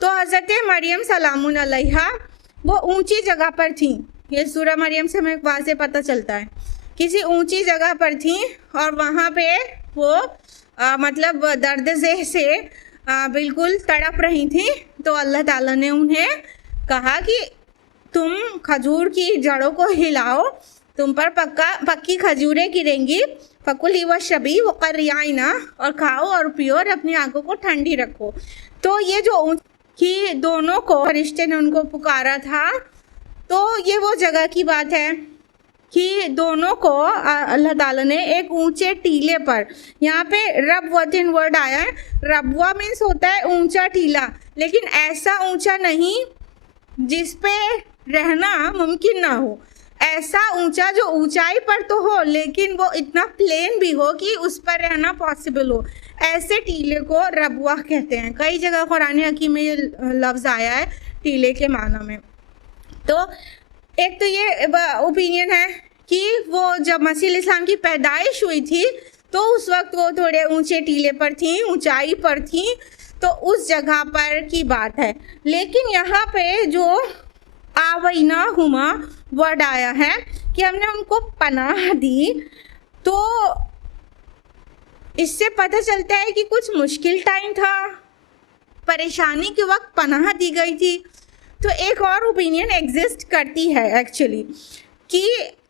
तो हज़रत मरियम सलामुन अलैहा वो ऊंची जगह पर थी। ये सूरह मरियम से हमें वाज़े पता चलता है, किसी ऊंची जगह पर थी और वहाँ पे वो मतलब दर्द-ज़ेह से बिल्कुल तड़प रही थी। तो अल्लाह ताला ने उन्हें कहा कि तुम खजूर की जड़ों को हिलाओ, तुम पर पक्की खजूरें गिरेंगी, फ़कुली व शबी व क़र्याइना, और खाओ और पियो और अपनी आंखों को ठंडी रखो। तो ये जो कि दोनों को फरिश्ते ने उनको पुकारा था, तो ये वो जगह की बात है कि दोनों को अल्लाह ताला ने एक ऊंचे टीले पर, यहाँ पे रबवतिन वर्ड आया है। रबवा मीन्स होता है ऊंचा टीला, लेकिन ऐसा ऊंचा नहीं जिस पे रहना मुमकिन ना हो, ऐसा ऊंचा जो ऊंचाई पर तो हो लेकिन वो इतना प्लेन भी हो कि उस पर रहना पॉसिबल हो, ऐसे टीले को रबवा कहते हैं। कई जगह कुरान हकीम में ये लफ्ज़ आया है टीले के माना में। तो एक तो ये ओपिनियन है कि वो जब मसीह इस्लाम की पैदाइश हुई थी तो उस वक्त वो थोड़े ऊंचे टीले पर थी, ऊंचाई पर थी, तो उस जगह पर की बात है। लेकिन यहाँ पे जो आवैना हुमा वर्ड आया है कि हमने उनको पनाह दी, तो इससे पता चलता है कि कुछ मुश्किल टाइम था, परेशानी के वक्त पनाह दी गई थी। तो एक और ओपिनियन एग्जिस्ट करती है एक्चुअली कि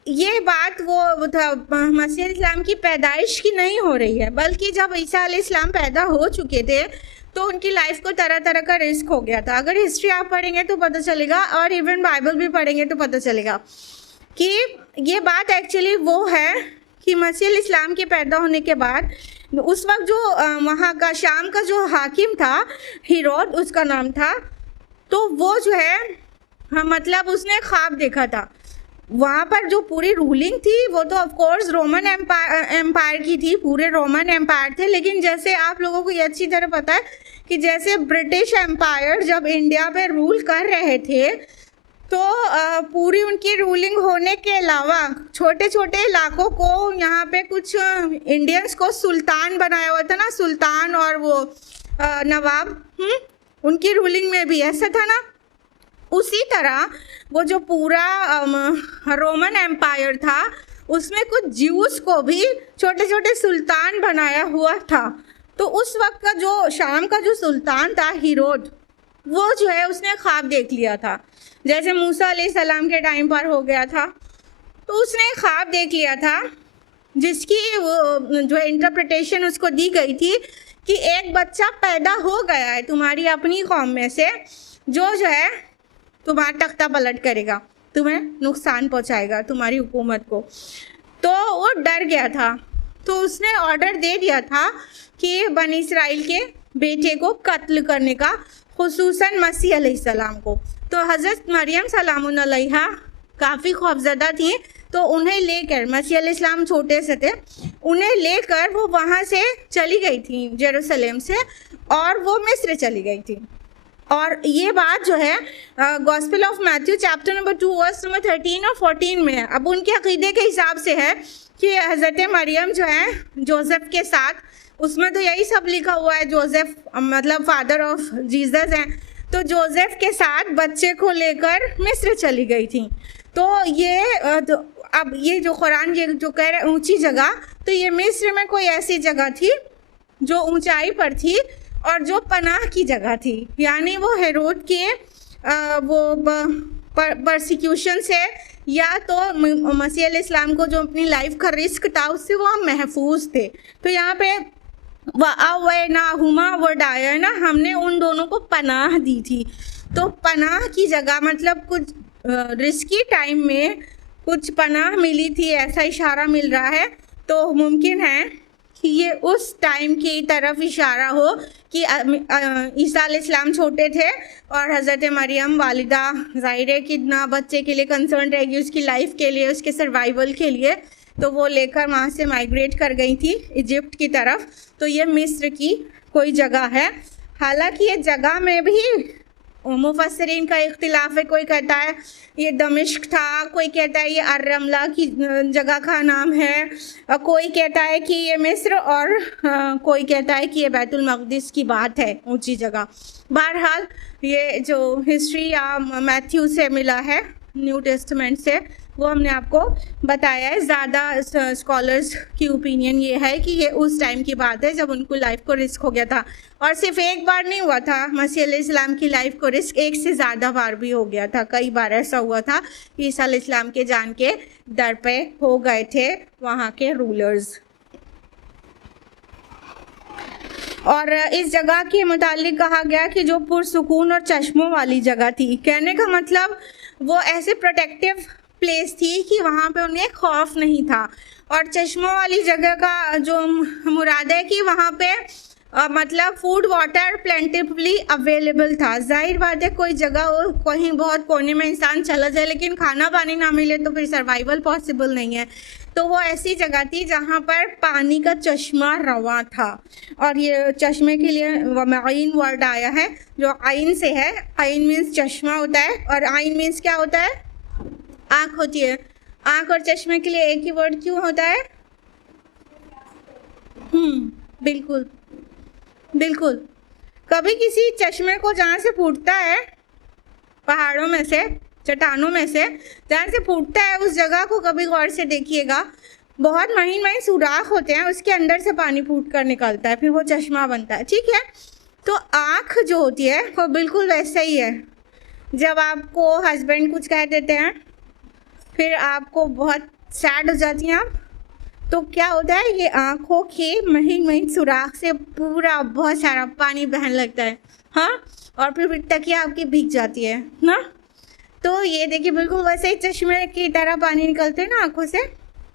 ये बात वो था मसीह इस्लाम की पैदाइश की नहीं हो रही है, बल्कि जब ईसा अलैहिस्सलाम पैदा हो चुके थे तो उनकी लाइफ को तरह तरह का रिस्क हो गया था। अगर हिस्ट्री आप पढ़ेंगे तो पता चलेगा, और इवन बाइबल भी पढ़ेंगे तो पता चलेगा कि ये बात एक्चुअली वो है कि मसीह इस्लाम के पैदा होने के बाद उस वक्त जो वहाँ का शाम का जो हाकिम था, हेरोद उसका नाम था, तो वो जो है मतलब उसने ख्वाब देखा था। वहाँ पर जो पूरी रूलिंग थी वो तो ऑफ कोर्स रोमन एम्पायर की थी, पूरे रोमन एम्पायर थे। लेकिन जैसे आप लोगों को ये अच्छी तरह पता है कि जैसे ब्रिटिश एम्पायर जब इंडिया पे रूल कर रहे थे तो पूरी उनकी रूलिंग होने के अलावा छोटे छोटे इलाकों को यहाँ पे कुछ इंडियंस को सुल्तान बनाया हुआ था ना, सुल्तान और वो नवाब, उनकी रूलिंग में भी ऐसा था ना। उसी तरह वो जो पूरा रोमन एम्पायर था उसमें कुछ ज्यूस को भी छोटे छोटे सुल्तान बनाया हुआ था। तो उस वक्त का जो शाम का जो सुल्तान था हेरोद, वो जो है उसने ख्वाब देख लिया था, जैसे मूसा अलैहिस्सलाम के टाइम पर हो गया था। तो उसने ख्वाब देख लिया था जिसकी वो जो इंटरप्रिटेशन उसको दी गई थी कि एक बच्चा पैदा हो गया है तुम्हारी अपनी कौम में से जो है तुम्हारा तख्ता पलट करेगा, तुम्हें नुकसान पहुंचाएगा, तुम्हारी हुकूमत को। तो वो डर गया था, तो उसने ऑर्डर दे दिया था कि बनी इसराइल के बेटे को कत्ल करने का, खुसूसन मसीह अलैहिस्सलाम को। तो हज़रत मरियम सलामुन अलैहा काफ़ी खौफज़दा थी, तो उन्हें लेकर, मसीह अलैहिस्सलाम छोटे से थे, उन्हें लेकर वो वहाँ से चली गई थी जेरूसलम से, और वो मिस्र चली गई थी। और ये बात जो है gospel of Matthew chapter number 2 verse number 13 और 14 में है। अब उनके अकीदे के हिसाब से है कि हज़रत मरियम जो है जोसेफ के साथ, उसमें तो यही सब लिखा हुआ है, जोसेफ मतलब फादर ऑफ जीसस हैं, तो जोसेफ के साथ बच्चे को लेकर मिस्र चली गई थी। तो ये अब ये जो कुरान ये जो कह रहे ऊंची जगह, तो ये मिस्र में कोई ऐसी जगह थी जो ऊंचाई पर थी और जो पनाह की जगह थी, यानी वो हेरोद के वो परसिक्यूशन से या तो मसीह अलैहिस्सलाम को जो अपनी लाइफ का रिस्क था उससे वो हम महफूज थे। तो यहाँ पे वअवैनाहुमा वडायना, हमने उन दोनों को पनाह दी थी। तो पनाह की जगह मतलब कुछ रिस्की टाइम में कुछ पनाह मिली थी, ऐसा इशारा मिल रहा है। तो मुमकिन है कि ये उस टाइम की तरफ इशारा हो कि ईसा अलैहिस्सलाम छोटे थे और हज़रत मरियम वालिदा ज़ाहिर है कितना बच्चे के लिए कंसर्न रहेगी, उसकी लाइफ के लिए, उसके सर्वाइवल के लिए, तो वो लेकर वहाँ से माइग्रेट कर गई थी इजिप्ट की तरफ। तो ये मिस्र की कोई जगह है। हालांकि ये जगह में भी मुफस्सिरीन का इख्तिलाफ है, कोई कहता है ये दमिश्क था, कोई कहता है ये अर्रमला की जगह का नाम है, कोई कहता है कि ये मिस्र, और कोई कहता है कि ये बैतुल मक़दिस की बात है, ऊंची जगह। बहरहाल ये जो हिस्ट्री या मैथ्यू से मिला है न्यू टेस्टमेंट से, वो हमने आपको बताया है। ज़्यादा स्कॉलर्स की ओपिनियन ये है कि ये उस टाइम की बात है जब उनको लाइफ को रिस्क हो गया था, और सिर्फ एक बार नहीं हुआ था, मसीह अलैहिस्सलाम की लाइफ को रिस्क एक से ज़्यादा बार भी हो गया था। कई बार ऐसा हुआ था कि ईसा अलैहिस्सलाम के जान के दर पे हो गए थे वहाँ के रूलर्स। और इस जगह के मुतालिक कहा गया कि जो पुरसुकून और चश्मों वाली जगह थी, कहने का मतलब वो ऐसे प्रोटेक्टिव प्लेस थी कि वहाँ पे उन्हें खौफ नहीं था। और चश्मों वाली जगह का जो मुराद है कि वहाँ पे मतलब फूड वाटर प्लेंटिफुली अवेलेबल था। जाहिर बात है कोई जगह हो, कहीं बहुत कोने में इंसान चला जाए लेकिन खाना पानी ना मिले तो फिर सर्वाइवल पॉसिबल नहीं है। तो वो ऐसी जगह थी जहाँ पर पानी का चश्मा रवा था। और ये चश्मे के लिए आइन वर्ड आया है जो आइन से है। आइन मीन्स चश्मा होता है, और आइन मीन्स क्या होता है? आँख होती है। आँख और चश्मे के लिए एक ही वर्ड क्यों होता है? बिल्कुल बिल्कुल। कभी किसी चश्मे को जहाँ से फूटता है, पहाड़ों में से, चट्टानों में से जहाँ से फूटता है, उस जगह को कभी गौर से देखिएगा, बहुत महीन महीन सुराख होते हैं, उसके अंदर से पानी फूट कर निकलता है, फिर वो चश्मा बनता है। ठीक है, तो आँख जो होती है वो बिल्कुल वैसा ही है। जब आपको हस्बैंड कुछ कह देते हैं, फिर आपको बहुत सैड हो जाती हैं आप, तो क्या होता है, ये आँखों के महीन महीन सुराख से पूरा बहुत सारा पानी बहने लगता है। हाँ, और फिर तकिया आपकी भीग जाती है ना। तो ये देखिए बिल्कुल वैसे ही चश्मे की तरह पानी निकलते हैं ना आँखों से।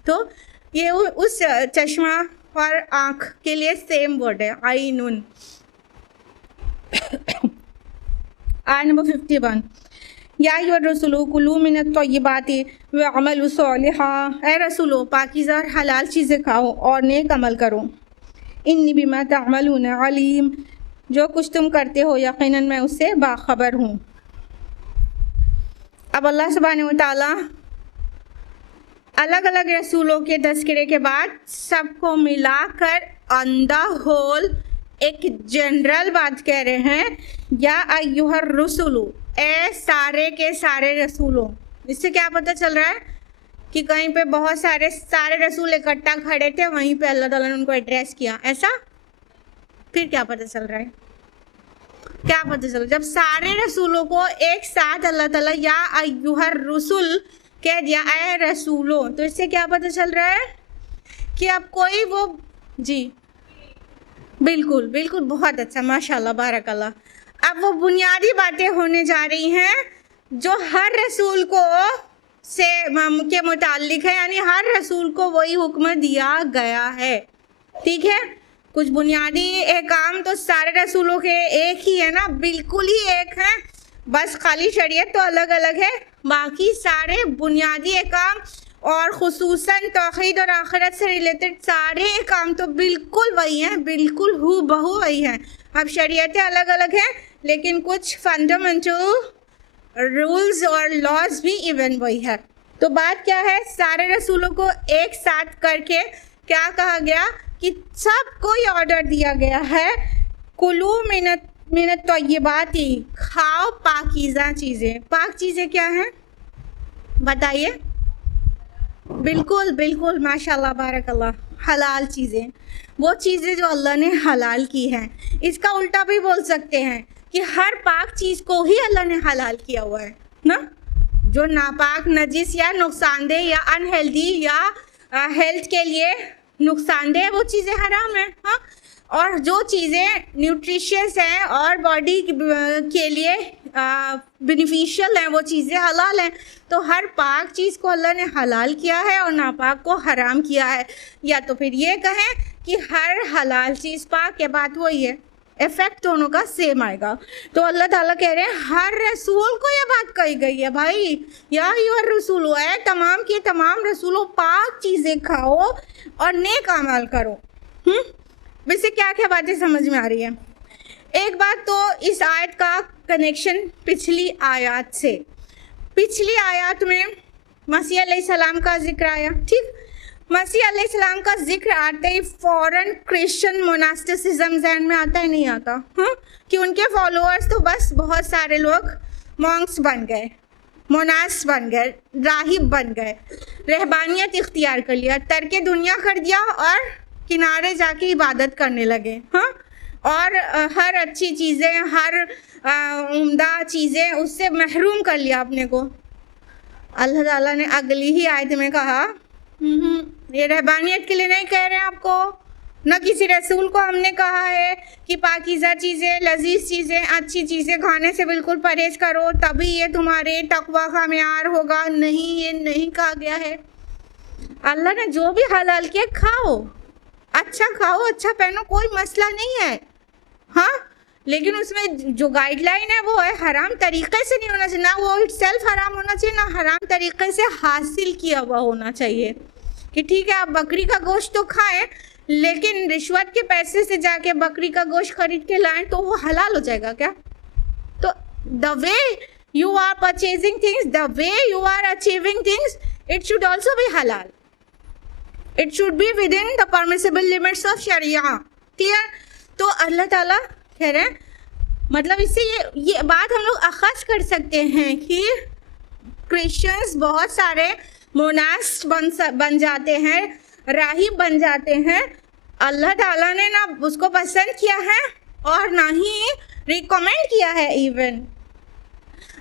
तो ये उस चश्मा और आँख के लिए सेम वर्ड है, आइनुन। आय नंबर 51, या रसूलो कुलू मिनत तय्यबाति व अमलु सालिहा, ए रसूलो पाकीज़ा और हलाल चीज़ें खाओ और नेक अमल करो। इन्नी बिमा तअमलून अलीम, जो कुछ तुम करते हो यकीनन मैं उससे बाखबर हूँ। अब अल्लाह सुब्हानहू व तआला अलग अलग रसूलों के तज़किरे के बाद सबको मिलाकर ऑन द होल एक जनरल बात कह रहे हैं, या अय्युहर रसूलु, ए सारे के सारे रसूलों। इससे क्या पता चल रहा है कि कहीं पे बहुत सारे रसूल इकट्ठा खड़े थे, वहीं पे अल्लाह ताला ने उनको एड्रेस किया, ऐसा? फिर क्या पता चल रहा है? क्या पता चल, जब सारे रसूलों को एक साथ अल्लाह ताला या अय्युहर रसूल कह दिया, ऐ रसूलों, तो इससे क्या पता चल रहा है कि अब कोई वो, जी बिल्कुल बिल्कुल, बहुत अच्छा, माशाल्लाह बारकल्लाह। अब वो बुनियादी बातें होने जा रही हैं जो हर रसूल को से के मुताल्लिक है, यानी हर रसूल को वही हुक्म दिया गया है, ठीक है। कुछ बुनियादी एहकाम तो सारे रसूलों के एक ही है ना, बिल्कुल ही एक है, बस खाली शरीयत तो अलग अलग है, बाकी सारे बुनियादी एहकाम और खुसूसन तौहीद और आखिरत से रिलेटेड सारे काम तो बिल्कुल वही हैं, बिल्कुल हू बहू वही हैं। अब शरीयतें अलग अलग हैं, लेकिन कुछ फंडामेंटल रूल्स और लॉज भी इवन वही है। तो बात क्या है, सारे रसूलों को एक साथ करके क्या कहा गया कि सबको ये ऑर्डर दिया गया है, कुलू मिनत तय्यबाती, खाओ पाकीज़ा चीज़ें। पाक चीज़ें क्या हैं बताइए? बिल्कुल बिल्कुल, माशाल्लाह बारकल्लाह, हलाल चीज़ें, वो चीज़ें जो अल्लाह ने हलाल की हैं। इसका उल्टा भी बोल सकते हैं कि हर पाक चीज़ को ही अल्लाह ने हलाल किया हुआ है ना। जो नापाक, नजिस या नुकसानदेह या अनहेल्दी या हेल्थ के लिए नुकसानदेह, वो चीज़ें हराम हैं, हाँ। और जो चीज़ें न्यूट्रिशियस हैं और बॉडी के लिए बेनिफिशियल हैं, वो चीज़ें हलाल हैं। तो हर पाक चीज़ को अल्लाह ने हलाल किया है और नापाक को हराम किया है। या तो फिर ये कहें कि हर हलाल चीज़ पाक है, बात वही है, इफेक्ट दोनों का सेम आएगा। तो अल्लाह ताला कह रहे हैं हर रसूल को ये बात कही गई है, भाई या अय्युहर रसूल है, तमाम के तमाम रसूलों पाक चीज़ें खाओ और नेक अमल करो। वैसे क्या क्या बातें समझ में आ रही है? एक बात तो इस आयत का कनेक्शन पिछली आयत से, पिछली आयत में मसीह अलैहिस्सलाम का जिक्र आया, ठीक। मसीह अलैहिस्सलाम का जिक्र आते ही फौरन क्रिश्चियन मोनास्टिसिज्म ज़हन में आता ही नहीं आता, कि उनके फॉलोअर्स तो बस बहुत सारे लोग मॉन्क्स बन गए, मोनास बन गए, राहिब बन गए, रहबानियत इख्तियार कर लिया, तर्के दुनिया कर दिया और किनारे जाके इबादत करने लगे, हाँ। और हर अच्छी चीज़ें, हर उम्दा चीज़ें उससे महरूम कर लिया अपने को। अल्लाह ताला ने अगली ही आयत में कहा, ये रहबानियत के लिए नहीं कह रहे हैं आपको, न किसी रसूल को हमने कहा है कि पाकीज़ा चीज़ें, लजीज चीज़ें, अच्छी चीज़ें खाने से बिल्कुल परहेज करो, तभी ये तुम्हारे तकवा का मेयार होगा। नहीं, ये नहीं कहा गया है। अल्लाह ने जो भी हलाल किया खाओ, अच्छा खाओ, अच्छा पहनो, कोई मसला नहीं है, हाँ। लेकिन उसमें जो गाइडलाइन है वो है हराम तरीक़े से नहीं होना चाहिए, ना वो इटसेल्फ हराम होना चाहिए, ना हराम तरीक़े से हासिल किया हुआ होना चाहिए। कि ठीक है आप बकरी का गोश्त तो खाएं, लेकिन रिश्वत के पैसे से जाके बकरी का गोश्त खरीद के लाएं तो वो हलाल हो जाएगा क्या? तो the way you are purchasing things, the way you are achieving things, it should also be halal, it should be within the permissible limits of sharia, clear. तो अल्लाह ताला कह रहे हैं, मतलब इससे ये बात हम लोग अखज़ कर सकते हैं कि क्रिश्चियंस बहुत सारे मोनास्ट बन जाते हैं, राहिब बन जाते हैं। अल्लाह ताला ने ना उसको पसंद किया है और ना ही रिकमेंड किया है इवन,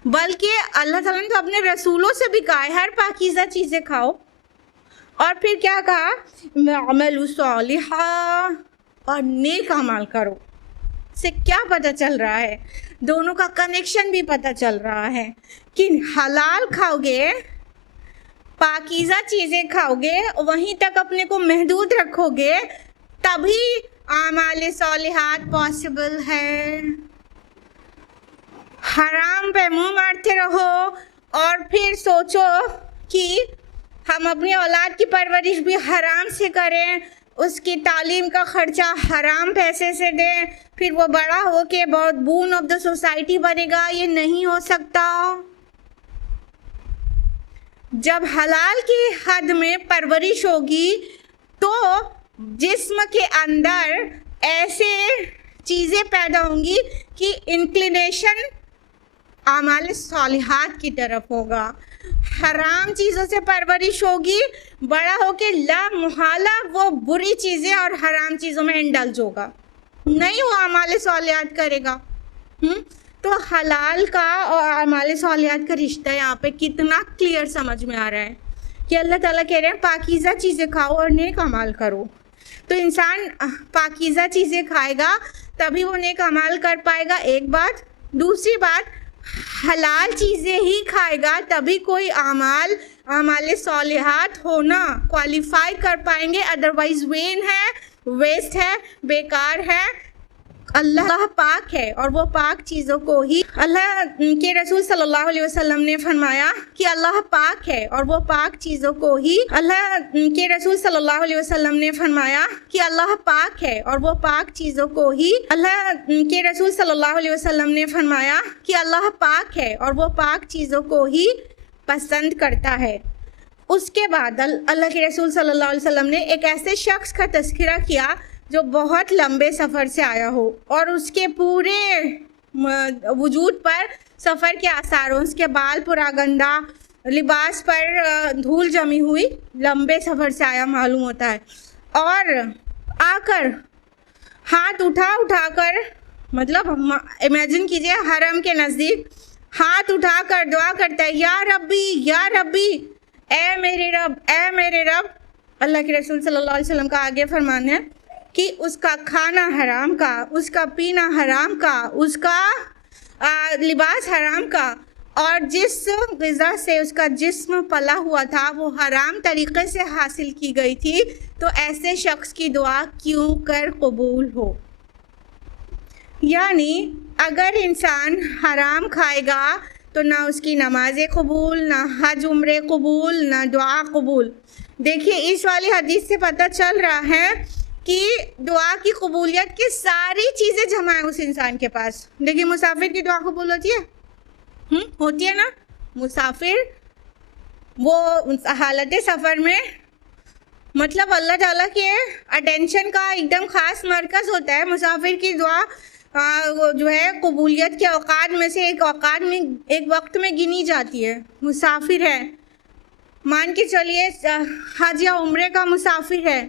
बल्कि अल्लाह ताला ने तो अपने रसूलों से भी कहा है हर पाकीज़ा चीज़ें खाओ, और फिर क्या कहा, अमलु सालिहा, और नेक अमल करो। से क्या पता चल रहा है? दोनों का कनेक्शन भी पता चल रहा है कि हलाल खाओगे, पाकीज़ा चीज़ें खाओगे, वहीं तक अपने को महदूद रखोगे, तभी आमाल सालिहात पॉसिबल है। हराम पे मुंह मारते रहो और फिर सोचो कि हम अपनी औलाद की परवरिश भी हराम से करें, उसकी तालीम का खर्चा हराम पैसे से दें, फिर वो बड़ा हो के बहुत बून ऑफ द सोसाइटी बनेगा, ये नहीं हो सकता। जब हलाल की हद में परवरिश होगी तो जिस्म के अंदर ऐसे चीज़ें पैदा होंगी कि इंक्लिनेशन आमाल सालिहात की तरफ होगा। हराम चीज़ों से परवरिश होगी, बड़ा होके ला मुहाला वो बुरी चीज़ें और हराम चीज़ों में इंडल्ज होगा, नहीं वो आमाल सालिहात करेगा। तो हलाल का और आमाल सालिहात का रिश्ता यहाँ पे कितना क्लियर समझ में आ रहा है कि अल्लाह ताला कह रहे हैं पाकीज़ा चीज़ें खाओ और नेक अमाल करो। तो इंसान पाकीज़ा चीज़ें खाएगा तभी वो नेक अमाल कर पाएगा, एक बात। दूसरी बात, हलाल चीज़ें ही खाएगा तभी कोई आमाल सालिहात होना क्वालिफाई कर पाएंगे, अदरवाइज वेस्ट है, बेकार है। अल्लाह पाक है और वो पाक चीज़ों को ही, अल्लाह के रसूल सल्लल्लाहु अलैहि वसल्लम ने फरमाया कि अल्लाह पाक है और वो पाक चीज़ों को ही, अल्लाह के रसूल सल्लल्लाहु अलैहि वसल्लम ने फरमाया कि अल्लाह पाक है और वो पाक चीज़ों को ही, अल्लाह के रसूल सल्लल्लाहु अलैहि वसल्लम ने फरमाया कि अल्लाह पाक है और वो पाक चीज़ों को ही पसंद करता है। उसके बाद अल्लाह के रसूल सल्लल्लाहु अलैहि वसल्लम ने एक ऐसे शख्स का तज़किरा किया जो बहुत लंबे सफ़र से आया हो और उसके पूरे वजूद पर सफ़र के आसार हो, उसके बाल पूरा गंदा, लिबास पर धूल जमी हुई, लंबे सफ़र से आया मालूम होता है। और आकर हाथ उठाकर, मतलब इमेजिन कीजिए हरम के नज़दीक हाथ उठाकर दुआ करता है, या रब्बी, ए मेरे रब। अल्लाह के रसूल सल्लल्लाहु अलैहि वसल्लम का आगे फरमाना है कि उसका खाना हराम का, उसका पीना हराम का, उसका लिबास हराम का, और जिस ग़िज़ा से उसका जिस्म पला हुआ था वो हराम तरीक़े से हासिल की गई थी, तो ऐसे शख्स की दुआ क्यों कर कबूल हो। यानी अगर इंसान हराम खाएगा तो ना उसकी नमाज़ें कबूल, ना हज उम्रे कबूल, ना दुआ कबूल। देखिए इस वाली हदीस से पता चल रहा है कि दुआ की कबूलियत की सारी चीज़ें जमा है उस इंसान के पास। देखिए मुसाफिर की दुआ कबूल होती है, होती है ना। मुसाफिर वो हालत सफ़र में, मतलब अल्लाह ताला के अटेंशन का एकदम ख़ास मरकज़ होता है। मुसाफिर की दुआ जो है कबूलियत के औकात में से एक वक्त में गिनी जाती है। मुसाफिर है, मान के चलिए हज या उम्रे का मुसाफिर है,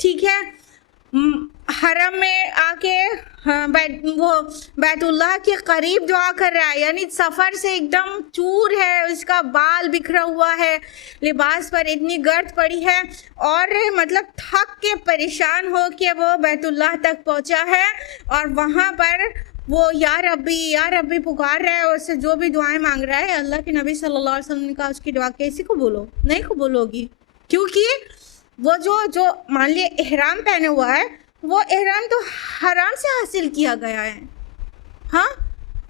ठीक है, हरम में आके वो बैतुल्लाह के करीब दुआ कर रहा है, यानी सफ़र से एकदम चूर है, उसका बाल बिखरा हुआ है, लिबास पर इतनी गर्द पड़ी है और मतलब थक के परेशान हो के वो बैतुल्लाह तक पहुंचा है और वहाँ पर वो या रब्बी पुकार रहा है और उससे जो भी दुआएं मांग रहा है। अल्लाह के नबी सल्लल्लाहु अलैहि वसल्लम ने कहा उसकी दुआ कैसे कबूल हो, नहीं कबूल होगी, क्योंकि वो जो मान लिए एहराम पहने हुआ है, वो एहराम तो हराम से हासिल किया गया है। हाँ,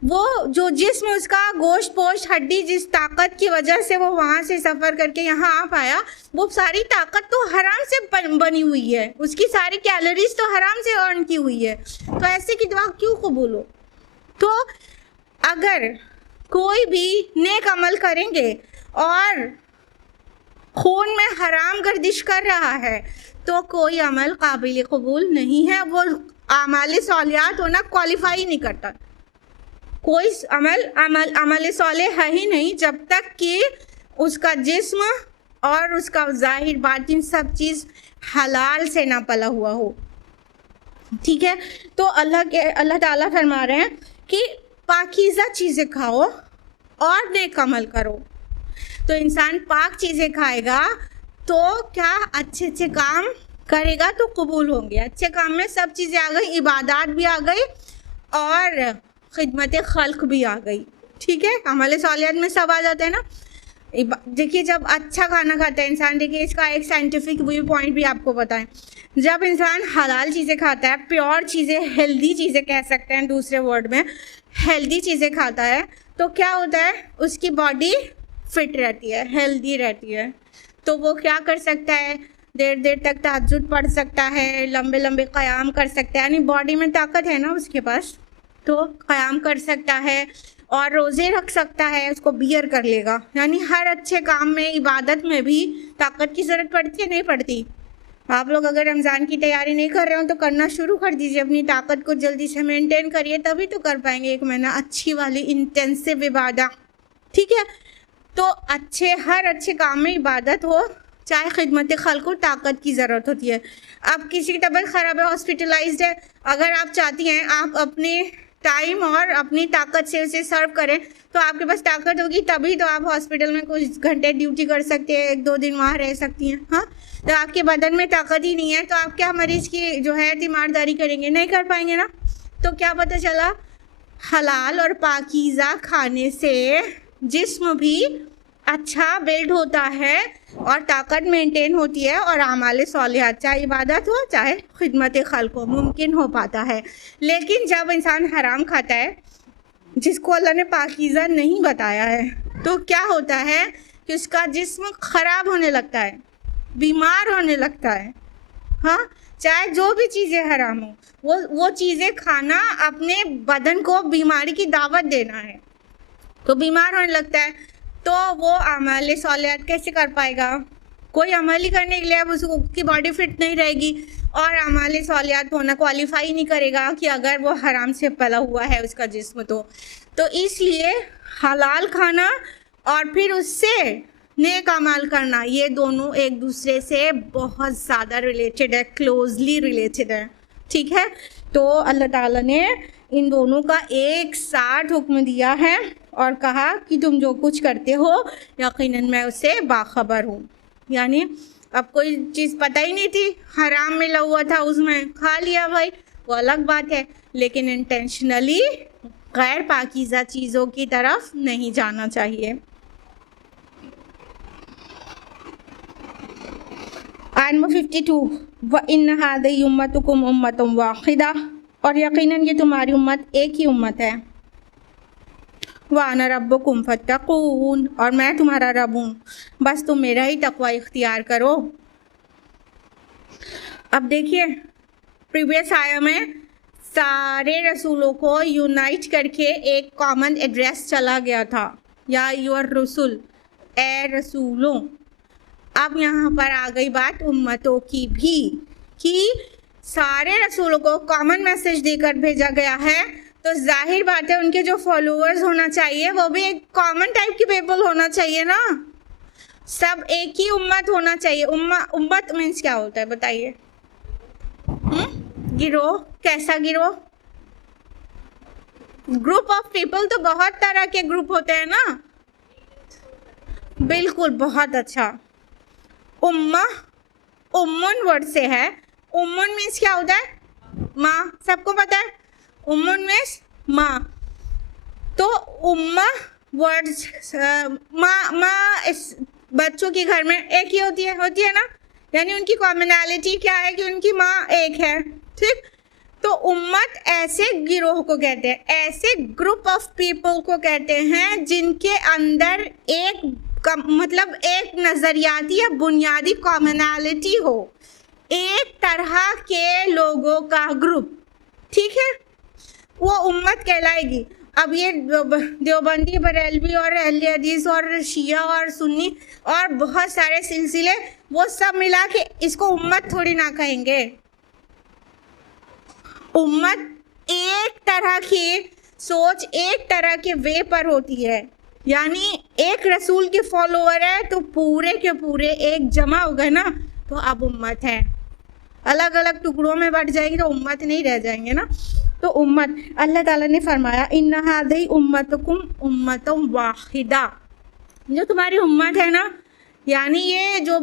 वो जो जिस्म उसका गोश्त पोश्त हड्डी, जिस ताकत की वजह से वो वहाँ से सफ़र करके यहाँ आ पाया, वो सारी ताकत तो हराम से बनी हुई है, उसकी सारी कैलोरीज तो हराम से अर्न की हुई है, तो ऐसे की दुआ क्यों कबूल हो। तो अगर कोई भी नेक अमल करेंगे और खून में हराम गर्दिश कर रहा है तो कोई अमल काबिल कबूल नहीं है, वो आमाल सालिहात होना क्वालिफाई नहीं करता। कोई अमल सालिह है ही नहीं जब तक कि उसका जिस्म और उसका ज़ाहिर बातिन सब चीज़ हलाल से ना पला हुआ हो, ठीक है। तो अल्लाह ताला फरमा रहे हैं कि पाकीज़ा चीज़ें खाओ और नेक अमल करो। तो इंसान पाक चीज़ें खाएगा तो क्या अच्छे काम करेगा तो कबूल होंगे। अच्छे काम में सब चीज़ें आ गई, इबादत भी आ गई और खिदमत खल्क भी आ गई, ठीक है। अमल सालिहात में सब आ जाते हैं ना। देखिए जब अच्छा खाना खाता है इंसान, देखिए इसका एक साइंटिफिक व्यू पॉइंट भी आपको बताएं, जब इंसान हलाल चीज़ें खाता है, प्योर चीज़ें, हेल्दी चीज़ें कह सकते हैं दूसरे वर्ड में, हेल्दी चीज़ें खाता है, तो क्या होता है, उसकी बॉडी फिट रहती है, हेल्दी रहती है। तो वो क्या कर सकता है, देर तक तहज्जुद पढ़ सकता है, लंबे क़याम कर सकता है, यानी बॉडी में ताकत है ना उसके पास, तो क़याम कर सकता है और रोज़े रख सकता है, उसको बियर कर लेगा। यानी हर अच्छे काम में, इबादत में भी ताकत की ज़रूरत पड़ती है, नहीं पड़ती। आप लोग अगर रमज़ान की तैयारी नहीं कर रहे हो तो करना शुरू कर दीजिए, अपनी ताकत को जल्दी से मेंटेन करिए, तभी तो कर पाएंगे 1 महीना अच्छी वाली इंटेंसिव इबादत। ठीक है, तो हर अच्छे काम में इबादत हो, चाहे खिदमत खल्क को ताकत की ज़रूरत होती है। अब किसी की तबीयत ख़राब है, हॉस्पिटलाइज्ड है, अगर आप चाहती हैं आप अपने टाइम और अपनी ताकत से उसे सर्व करें तो आपके पास ताकत होगी, तभी तो आप हॉस्पिटल में कुछ घंटे ड्यूटी कर सकते हैं, 1-2 दिन वहाँ रह सकती हैं। हाँ, तो आपके बदन में ताकत ही नहीं है तो आप क्या मरीज़ की जो है तीमारदारी करेंगे? नहीं कर पाएंगे ना। तो क्या पता चला, हलाल और पाकीज़ा खाने से जिस्म भी अच्छा बिल्ड होता है और ताकत मेंटेन होती है और आमाल सालिहात, चाहे इबादत हो चाहे खिदमत खल्क हो, मुमकिन हो पाता है। लेकिन जब इंसान हराम खाता है जिसको अल्लाह ने पाकीज़ा नहीं बताया है, तो क्या होता है कि उसका जिस्म ख़राब होने लगता है, बीमार होने लगता है। हाँ, चाहे जो भी चीज़ें हराम हो, वो चीज़ें खाना अपने बदन को बीमारी की दावत देना है, तो बीमार होने लगता है। तो वो अमाल सालिहात कैसे कर पाएगा? कोई अमल ही करने के लिए अब उसकी बॉडी फिट नहीं रहेगी और अमाल सालिहात होना क्वालिफाई नहीं करेगा कि अगर वो हराम से पला हुआ है उसका जिस्म। तो इसलिए हलाल खाना और फिर उससे नेक अमाल करना, ये दोनों एक दूसरे से बहुत ज़्यादा रिलेटेड है, क्लोजली रिलेटेड है। ठीक है, तो अल्लाह ताला ने इन दोनों का एक साथ हुक्म दिया है और कहा कि तुम जो कुछ करते हो यकीनन मैं उससे बाखबर हूँ। यानी अब कोई चीज़ पता ही नहीं थी, हराम मिला हुआ था, उसमें खा लिया भाई, वो अलग बात है, लेकिन इंटेंशनली गैर पाकीज़ा चीज़ों की तरफ नहीं जाना चाहिए। आयत नंबर 52, व इन्न हाज़िही उम्मतुकुम उम्मतुन वाहिदा, और यकीनन ये तुम्हारी उम्मत एक ही उम्मत है। व अना रब्बुकुम फत्तकून, और मैं तुम्हारा रब हूँ, बस तुम मेरा ही तकवा इख्तियार करो। अब देखिए, प्रीवियस आया में सारे रसूलों को यूनाइट करके एक कॉमन एड्रेस चला गया था, या यूर रसूल, ए रसूलों। अब यहाँ पर आ गई बात उम्मतों की भी, कि सारे रसूलों को कॉमन मैसेज देकर भेजा गया है, तो जाहिर बात है उनके जो फॉलोअर्स होना चाहिए वो भी एक कॉमन टाइप की पीपल होना चाहिए ना, सब एक ही उम्मत होना चाहिए। उम्मत मीन्स क्या होता है बताइए? गिरोह, कैसा गिरोह? ग्रुप ऑफ पीपल, तो बहुत तरह के ग्रुप होते हैं ना। बिल्कुल, बहुत अच्छा। उम्मा उम्मुन वर्ड से है, उम्मुन मीन्स क्या होता है? माँ, सबको पता है उम्मुन मीन्स माँ। तो उम्मा वर्ड्स माँ इस बच्चों के घर में एक ही होती है ना, यानी उनकी कॉमनैलिटी क्या है कि उनकी माँ एक है। ठीक, तो उम्मत ऐसे गिरोह को कहते हैं, ऐसे ग्रुप ऑफ पीपल को कहते हैं जिनके अंदर मतलब एक नज़रियाती या बुनियादी कॉमनैलिटी हो, एक तरह के लोगों का ग्रुप। ठीक है, वो उम्मत कहलाएगी। अब ये देवबंदी, बरेलवी और अहले हदीस और शिया और सुन्नी और बहुत सारे सिलसिले, वो सब मिला के इसको उम्मत थोड़ी ना कहेंगे। उम्मत एक तरह की सोच, एक तरह के वे पर होती है, यानी एक रसूल के फॉलोअर है तो पूरे के पूरे एक जमा हो गए ना, तो अब उम्मत है। अलग अलग टुकड़ों में बट जाएंगे तो उम्मत नहीं रह जाएंगे ना। तो उम्मत, अल्लाह ताला ने फरमाया इन्ना हाज़िही उम्मतुकुम उम्मतुन वाहिदा, जो तुम्हारी उम्मत है ना, यानी ये जो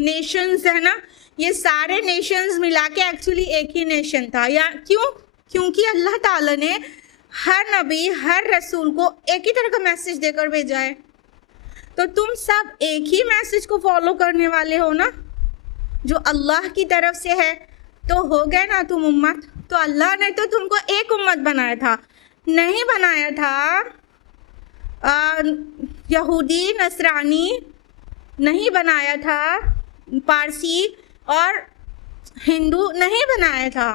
नेशंस है ना, ये सारे नेशंस मिला के एक्चुअली एक ही नेशन था। या क्यों? क्योंकि अल्लाह ताला ने हर नबी, हर रसूल को एक ही तरह का मैसेज देकर भेजा है, तो तुम सब एक ही मैसेज को फॉलो करने वाले हो ना, जो अल्लाह की तरफ से है, तो हो गए ना तुम उम्मत। तो अल्लाह ने तो तुमको एक उम्मत बनाया था, नहीं बनाया था यहूदी नसरानी, नहीं बनाया था पारसी और हिंदू, नहीं बनाया था।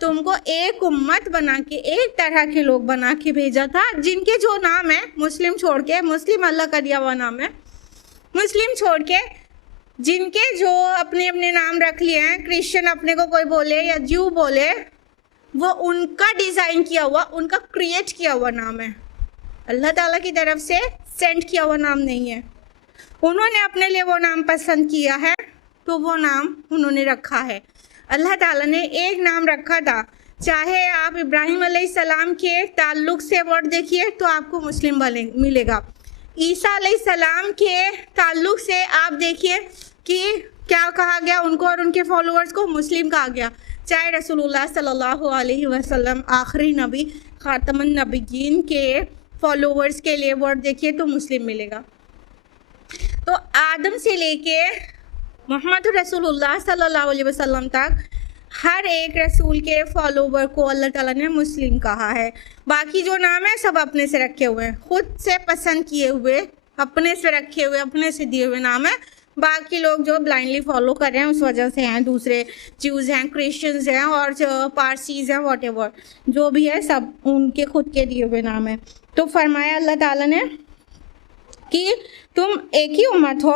तुमको एक उम्मत बना के, एक तरह के लोग बना के भेजा था, जिनके जो नाम है, मुस्लिम छोड़ के, मुस्लिम अल्लाह का दिया हुआ नाम है, मुस्लिम छोड़ के जिनके जो अपने अपने नाम रख लिए हैं, क्रिश्चियन अपने को कोई बोले या ज्यू बोले, वो उनका डिज़ाइन किया हुआ, उनका क्रिएट किया हुआ नाम है, अल्लाह ताला की तरफ से सेंड किया हुआ नाम नहीं है। उन्होंने अपने लिए वो नाम पसंद किया है तो वो नाम उन्होंने रखा है। अल्लाह ताला ने एक नाम रखा था, चाहे आप इब्राहिम अलैहिस्सलाम के ताल्लुक से वर्ड देखिए तो आपको मुस्लिम मिलेगा, ईसा अलैहिस्सलाम के ताल्लुक से आप देखिए कि क्या कहा गया उनको और उनके फॉलोअर्स को, मुस्लिम कहा गया। चाहे रसूलुल्लाह सल्लल्लाहु अलैहि वसल्लम आखिरी नबी खातमुन नबिय्यीन के फॉलोअर्स के लिए वर्ड देखिए तो मुस्लिम मिलेगा। तो आदम से लेके मोहम्मद रसूलुल्लाह सल्लल्लाहु अलैहि वसल्लम तक हर एक रसूल के फॉलोवर को अल्लाह ताला ने मुस्लिम कहा है। बाकी जो नाम है सब अपने से रखे हुए हैं, खुद से पसंद किए हुए, अपने से रखे हुए, अपने से दिए हुए नाम है। बाकी लोग जो ब्लाइंडली फॉलो कर रहे हैं उस वजह से हैं, दूसरे ज्यूज़ हैं, क्रिश्चियंस हैं और पारसीज हैं, वॉटेवर जो भी है सब उनके खुद के दिए हुए नाम है। तो फरमाया अल्लाह ताला ने कि तुम एक ही उम्मत हो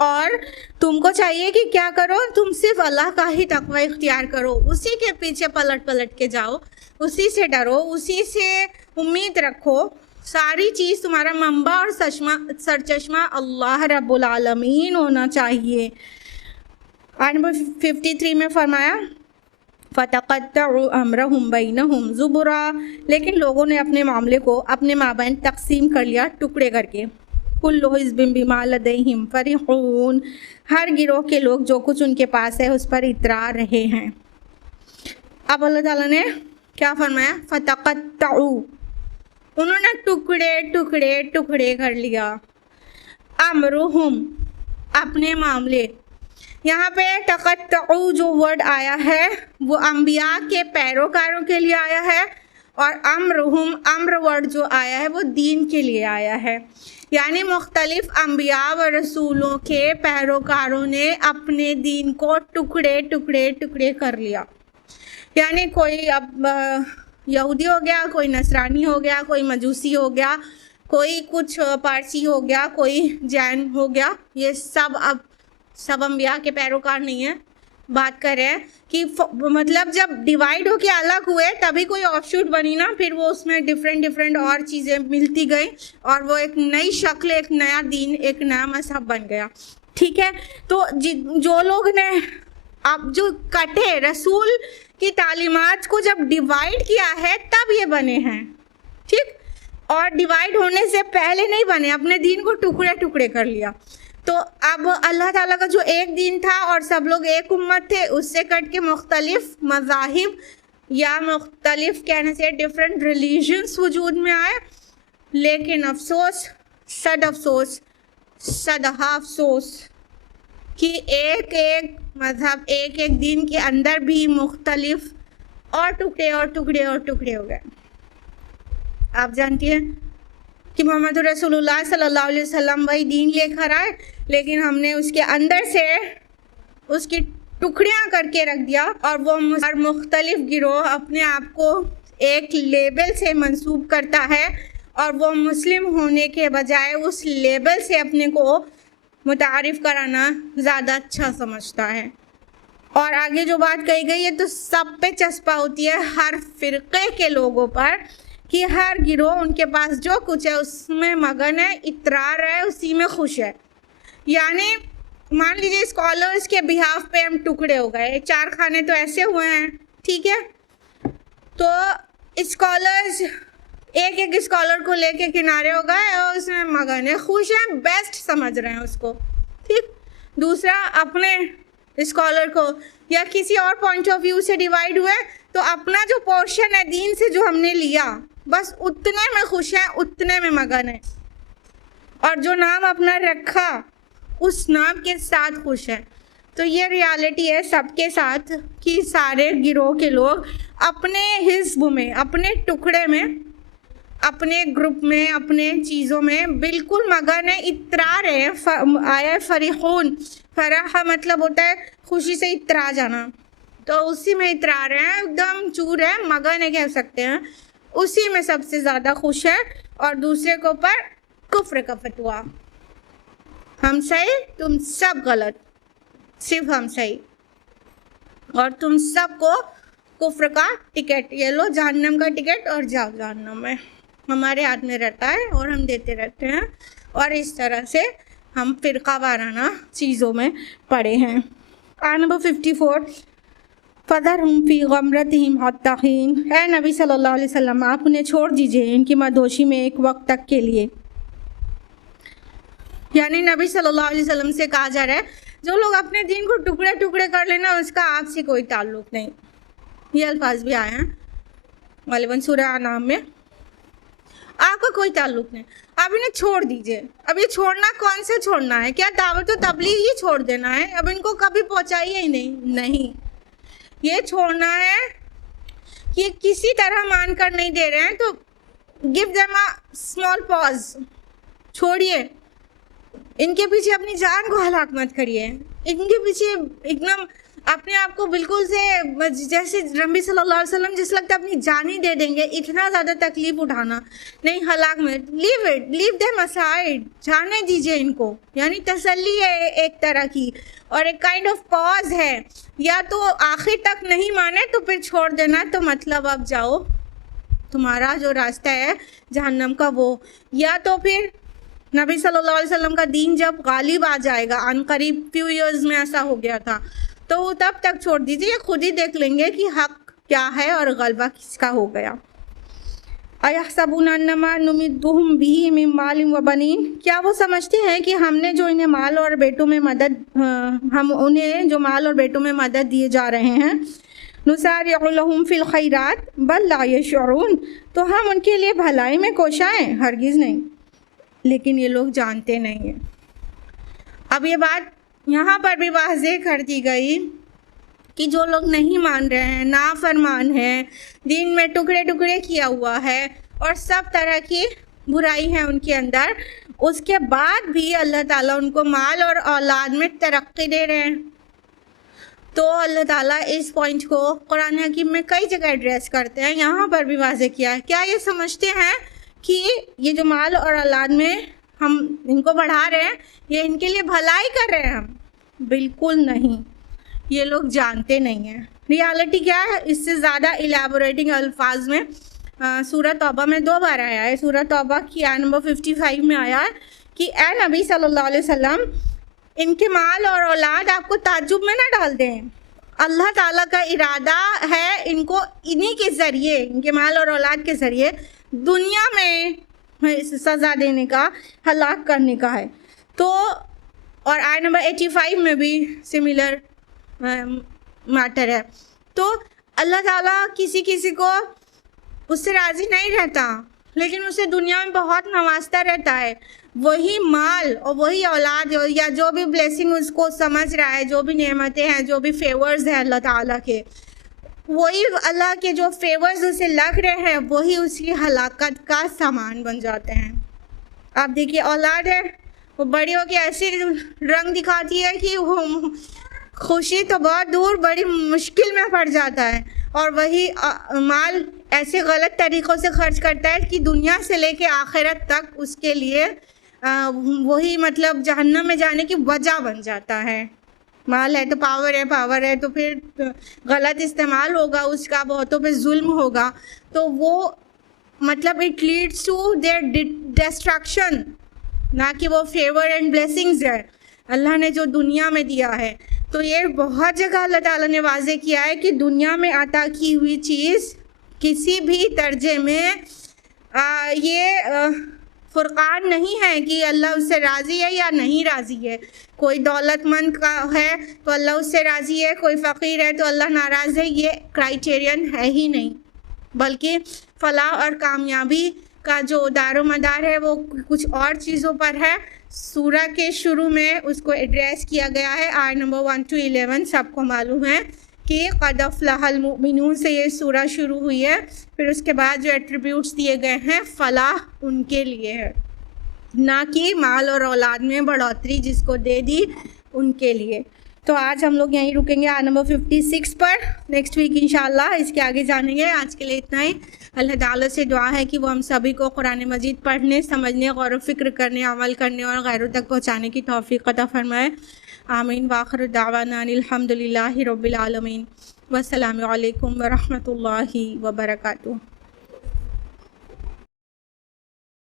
और तुमको चाहिए कि क्या करो, तुम सिर्फ अल्लाह का ही तकवा इख्तियार करो, उसी के पीछे पलट पलट के जाओ, उसी से डरो, उसी से उम्मीद रखो। सारी चीज़ तुम्हारा मंबा और सरचश्मा अल्लाह रब्बुल आलमीन होना चाहिए। आयत नंबर 53 में फरमाया फ़तक़त्तअू अम्रहुम बैनहुम ज़ुबुरा, लेकिन लोगों ने अपने मामले को अपने माबैन तकसीम कर लिया टुकड़े करके। कुल्लु हिज़्बिम बिमा लदैहिम फ़रिहून, हर गिरोह के लोग जो कुछ उनके पास है उस पर इतरा रहे हैं। अब अल्लाह ताला ने क्या फरमाया, फ़तक़त्तअू, उन्होंने टुकड़े टुकड़े टुकड़े कर लिया, अम्रुहुम, अपने मामले। यहाँ पे तक़त्तअू जो वर्ड आया है वो अम्बिया के पैरोकारों के लिए आया है और अम्रुहुम, अम्र वर्ड जो आया है वो दीन के लिए आया है। यानी मुख्तलिफ अम्बिया व रसूलों के पैरोकारों ने अपने दीन को टुकड़े टुकड़े टुकड़े कर लिया। यानी कोई अब यहूदी हो गया, कोई नसरानी हो गया, कोई मजूसी हो गया, कोई कुछ पारसी हो गया, कोई जैन हो गया, ये सब अब सब अम्बिया के पैरोकार नहीं है। बात कर रहे हैं कि मतलब जब डिवाइड हो के अलग हुए तभी कोई ऑफशूट बनी ना, फिर वो उसमें डिफरेंट और चीज़ें मिलती गई और वो एक नई शक्ल, एक नया दीन, एक नया मजहब बन गया। ठीक है, तो जो लोग ने अब जो कटे रसूल की तालीमात को जब डिवाइड किया है तब ये बने हैं, ठीक, और डिवाइड होने से पहले नहीं बने, अपने दीन को टुकड़े टुकड़े कर लिया। तो अब अल्लाह ताला का जो एक दीन था और सब लोग एक उम्मत थे, उससे कट के मुख्तलिफ मज़ाहिब या मुख्तलिफ कहने से डिफरेंट रिलीजन्स वजूद में आए। लेकिन अफसोस, सद अफसोस, सदहा अफसोस कि एक एक मज़हब, एक एक दीन के अंदर भी मुख्तलिफ और टुकड़े और टुकड़े और टुकड़े हो गए। आप जानती हैं कि मोहम्मद रसूलुल्लाह सल्लल्लाहु अलैहि वसल्लम वही दीन लेकर आए, लेकिन हमने उसके अंदर से उसकी टुकड़ियाँ करके रख दिया और वो मुख्तलिफ गिरोह अपने आप को एक लेबल से मंसूब करता है और वो मुस्लिम होने के बजाय उस लेबल से अपने को मुतारिफ़ कराना ज़्यादा अच्छा समझता है। और आगे जो बात कही गई है तो सब पे चस्पा होती है हर फ़िरक़े के लोगों पर कि हर गिरोह उनके पास जो कुछ है उसमें मगन है, इतरार है, उसी में खुश है। यानी मान लीजिए स्कॉलर्स के बिहाफ पे हम टुकड़े हो गए, 4 खाने तो ऐसे हुए हैं, ठीक है, तो स्कॉलर्स एक एक स्कॉलर को लेके किनारे हो गए और उसमें मगन है, खुश हैं, बेस्ट समझ रहे हैं उसको, ठीक। दूसरा अपने स्कॉलर को या किसी और पॉइंट ऑफ व्यू से डिवाइड हुए तो अपना जो पोर्शन है दीन से जो हमने लिया बस उतने में खुश है, उतने में मगन है, और जो नाम अपना रखा उस नाम के साथ खुश है। तो ये रियलिटी है सबके साथ कि सारे गिरोह के लोग अपने हिस्ब में, अपने टुकड़े में, अपने ग्रुप में, अपने चीज़ों में बिल्कुल मगन है, इतरा रहे हैं। आया फरीहून, फराह मतलब होता है खुशी से इतरा जाना, तो उसी में इतरा रहे हैं, एकदम चूर है, मगन है कह सकते हैं, उसी में सबसे ज़्यादा खुश है और दूसरे के ऊपर कुफ्र का फतवा। हम सही तुम सब गलत, सिर्फ हम सही, और तुम सबको कुफ्र का टिकट, ये लो जहन्नम का टिकट और जाओ जहन्नम में। हमारे हाथ में रहता है और हम देते रहते हैं, और इस तरह से हम फ़िरका वाराना चीज़ों में पड़े हैं। आयत नंबर 54, फ़ज़रहुम फ़ी गमरतिहिम हत्ता हीन। ऐ नबी सल्लल्लाहु अलैहि वसल्लम, आप उन्हें छोड़ दीजिए इनकी मदहोशी में एक वक्त तक के लिए। यानी नबी सल्लल्लाहु अलैहि वसल्लम से कहा जा रहा है जो लोग अपने दीन को टुकड़े टुकड़े कर लेना उसका आपसे कोई ताल्लुक़ नहीं। ये अल्फाज भी आए हैं गालिबन सूरह अनाम में, आपका कोई ताल्लुक़ नहीं, अब इन्हें छोड़ दीजिए। अब ये छोड़ना कौन से छोड़ना है? क्या दावत व तबलीग ही छोड़ देना है? अब इनको कभी पहुँचाइए ही नहीं, ये छोड़ना है कि किसी तरह मान कर नहीं दे रहे हैं तो give them a small pause, छोड़िए, इनके पीछे अपनी जान को हलाक मत करिए, इनके पीछे एकदम अपने आप को बिल्कुल से जैसे नबी सल्लल्लाहु अलैहि वसल्लम जिस लगता है अपनी जान ही दे देंगे, इतना ज़्यादा तकलीफ उठाना नहीं, हलाक में leave it, leave them aside, जाने दीजिए इनको। यानी तसल्ली है एक तरह की, और एक काइंड ऑफ पॉज है, या तो आखिर तक नहीं माने तो फिर छोड़ देना, तो मतलब अब जाओ तुम्हारा जो रास्ता है जहन्नम का वो, या तो फिर नबी सल्लल्लाहु अलैहि वसल्लम का दीन जब गालिब आ जाएगा, अनकरीब फ्यू इयर्स में ऐसा हो गया था, तो वो तब तक छोड़ दीजिए, खुद ही देख लेंगे कि हक क्या है और गलबा किसका हो गया। अयहसबूना अन्नमा नुमिद्दुहुम बिही मिन मालिन व बनीन, क्या वो समझते हैं कि हमने जो इन्हें माल और बेटों में मदद हम उन्हें जो माल और बेटों में मदद दिए जा रहे हैं, नुसारिउ लहुम फिल खैरात बल ला यशऊरून, तो हम उनके लिए भलाई में कोशाएं, हरगिज़ नहीं, लेकिन ये लोग जानते नहीं हैं। अब ये बात यहाँ पर भी वाज़ेह कर दी गई कि जो लोग नहीं मान रहे हैं, नाफरमान हैं, दीन में टुकड़े टुकड़े किया हुआ है और सब तरह की बुराई है उनके अंदर, उसके बाद भी अल्लाह ताला उनको माल और औलाद में तरक्की दे रहे हैं। तो अल्लाह ताला इस पॉइंट को कुरान हकीम में कई जगह एड्रेस करते हैं, यहाँ पर भी वाज़ेह किया है। क्या ये समझते हैं कि ये जो माल और औलाद में हम इनको बढ़ा रहे हैं ये इनके लिए भलाई कर रहे हैं? हम बिल्कुल नहीं, ये लोग जानते नहीं हैं रियलिटी क्या है। इससे ज़्यादा इलेबोरेटिंग अल्फाज में सूरह तौबा में 2 बार आया है। सूरह तौबा की आयत नंबर 55 में आया है कि ए नबी सल्लल्लाहु अलैहि वसल्लम, इनके माल और औलाद आपको ताज्जुब में ना डाल दें। अल्लाह ताला का इरादा है इनको इन्हीं के ज़रिए, इनके माल और औलाद के ज़रिए दुनिया में सज़ा देने का, हलाक करने का है। तो और आयत नंबर 85 में भी सिमिलर मैटर है। तो अल्लाह ताला किसी किसी को उससे राज़ी नहीं रहता, लेकिन उसे दुनिया में बहुत नवाजता रहता है। वही माल और वही औलाद या जो भी ब्लेसिंग उसको समझ रहा है, जो भी नेमतें हैं, जो भी फेवर्स हैं अल्लाह ताला के, वही अल्लाह के जो फेवर्स उसे लग रहे हैं वही उसकी हलाकत का सामान बन जाते हैं। आप देखिए औलाद है वो बड़ी होकर ऐसे रंग दिखाती है कि वो खुशी तो बहुत दूर, बड़ी मुश्किल में पड़ जाता है, और वही माल ऐसे गलत तरीक़ों से खर्च करता है कि दुनिया से लेके आखिरत तक उसके लिए वही मतलब जहन्नम में जाने की वजह बन जाता है। माल है तो पावर है तो फिर गलत इस्तेमाल होगा उसका, बहुतों पे जुल्म होगा, तो वो मतलब it leads to their destruction, ना कि वो फेवर एंड ब्लेसिंग्स है अल्लाह ने जो दुनिया में दिया है। तो ये बहुत जगह अल्लाह ताला ने वाज़ेह किया है कि दुनिया में अता की हुई चीज़ किसी भी दर्जे में फ़ुरक़ान नहीं है कि अल्लाह उससे राज़ी है या नहीं राज़ी है। कोई दौलतमंद का है तो अल्लाह उससे राज़ी है, कोई फ़कीर है तो अल्लाह नाराज़ है, ये क्राइटेरियन है ही नहीं। बल्कि फ़लाह और कामयाबी का जो दारोमदार है वो कुछ और चीज़ों पर है। सूरह के शुरू में उसको एड्रेस किया गया है, आयत नंबर 1 to 11 सबको मालूम है कि क़द अफ़लहल मुमिनून से ये सूरह शुरू हुई है। फिर उसके बाद जो एट्रीब्यूट्स दिए गए हैं फ़लाह उनके लिए है, ना कि माल और औलाद में बढ़ोतरी जिसको दे दी उनके लिए। तो आज हम लोग यहीं रुकेंगे आयत नंबर 56 पर। नेक्स्ट वीक इंशाल्लाह इसके आगे जानेंगे। आज के लिए इतना ही। अल्लाह ताला से दुआ है कि वो हम सभी को कुरान मजीद पढ़ने, समझने, गौर व फिक्र करने, अमल करने और गैरों तक पहुँचाने की तौफीक अता फरमाए। आमीन। वाखिर दावाना अल्हम्दुलिल्लाहि रब्बिल आलमीन। वस्सलामु अलैकुम व रहमतुल्लाहि व बरकातुहू।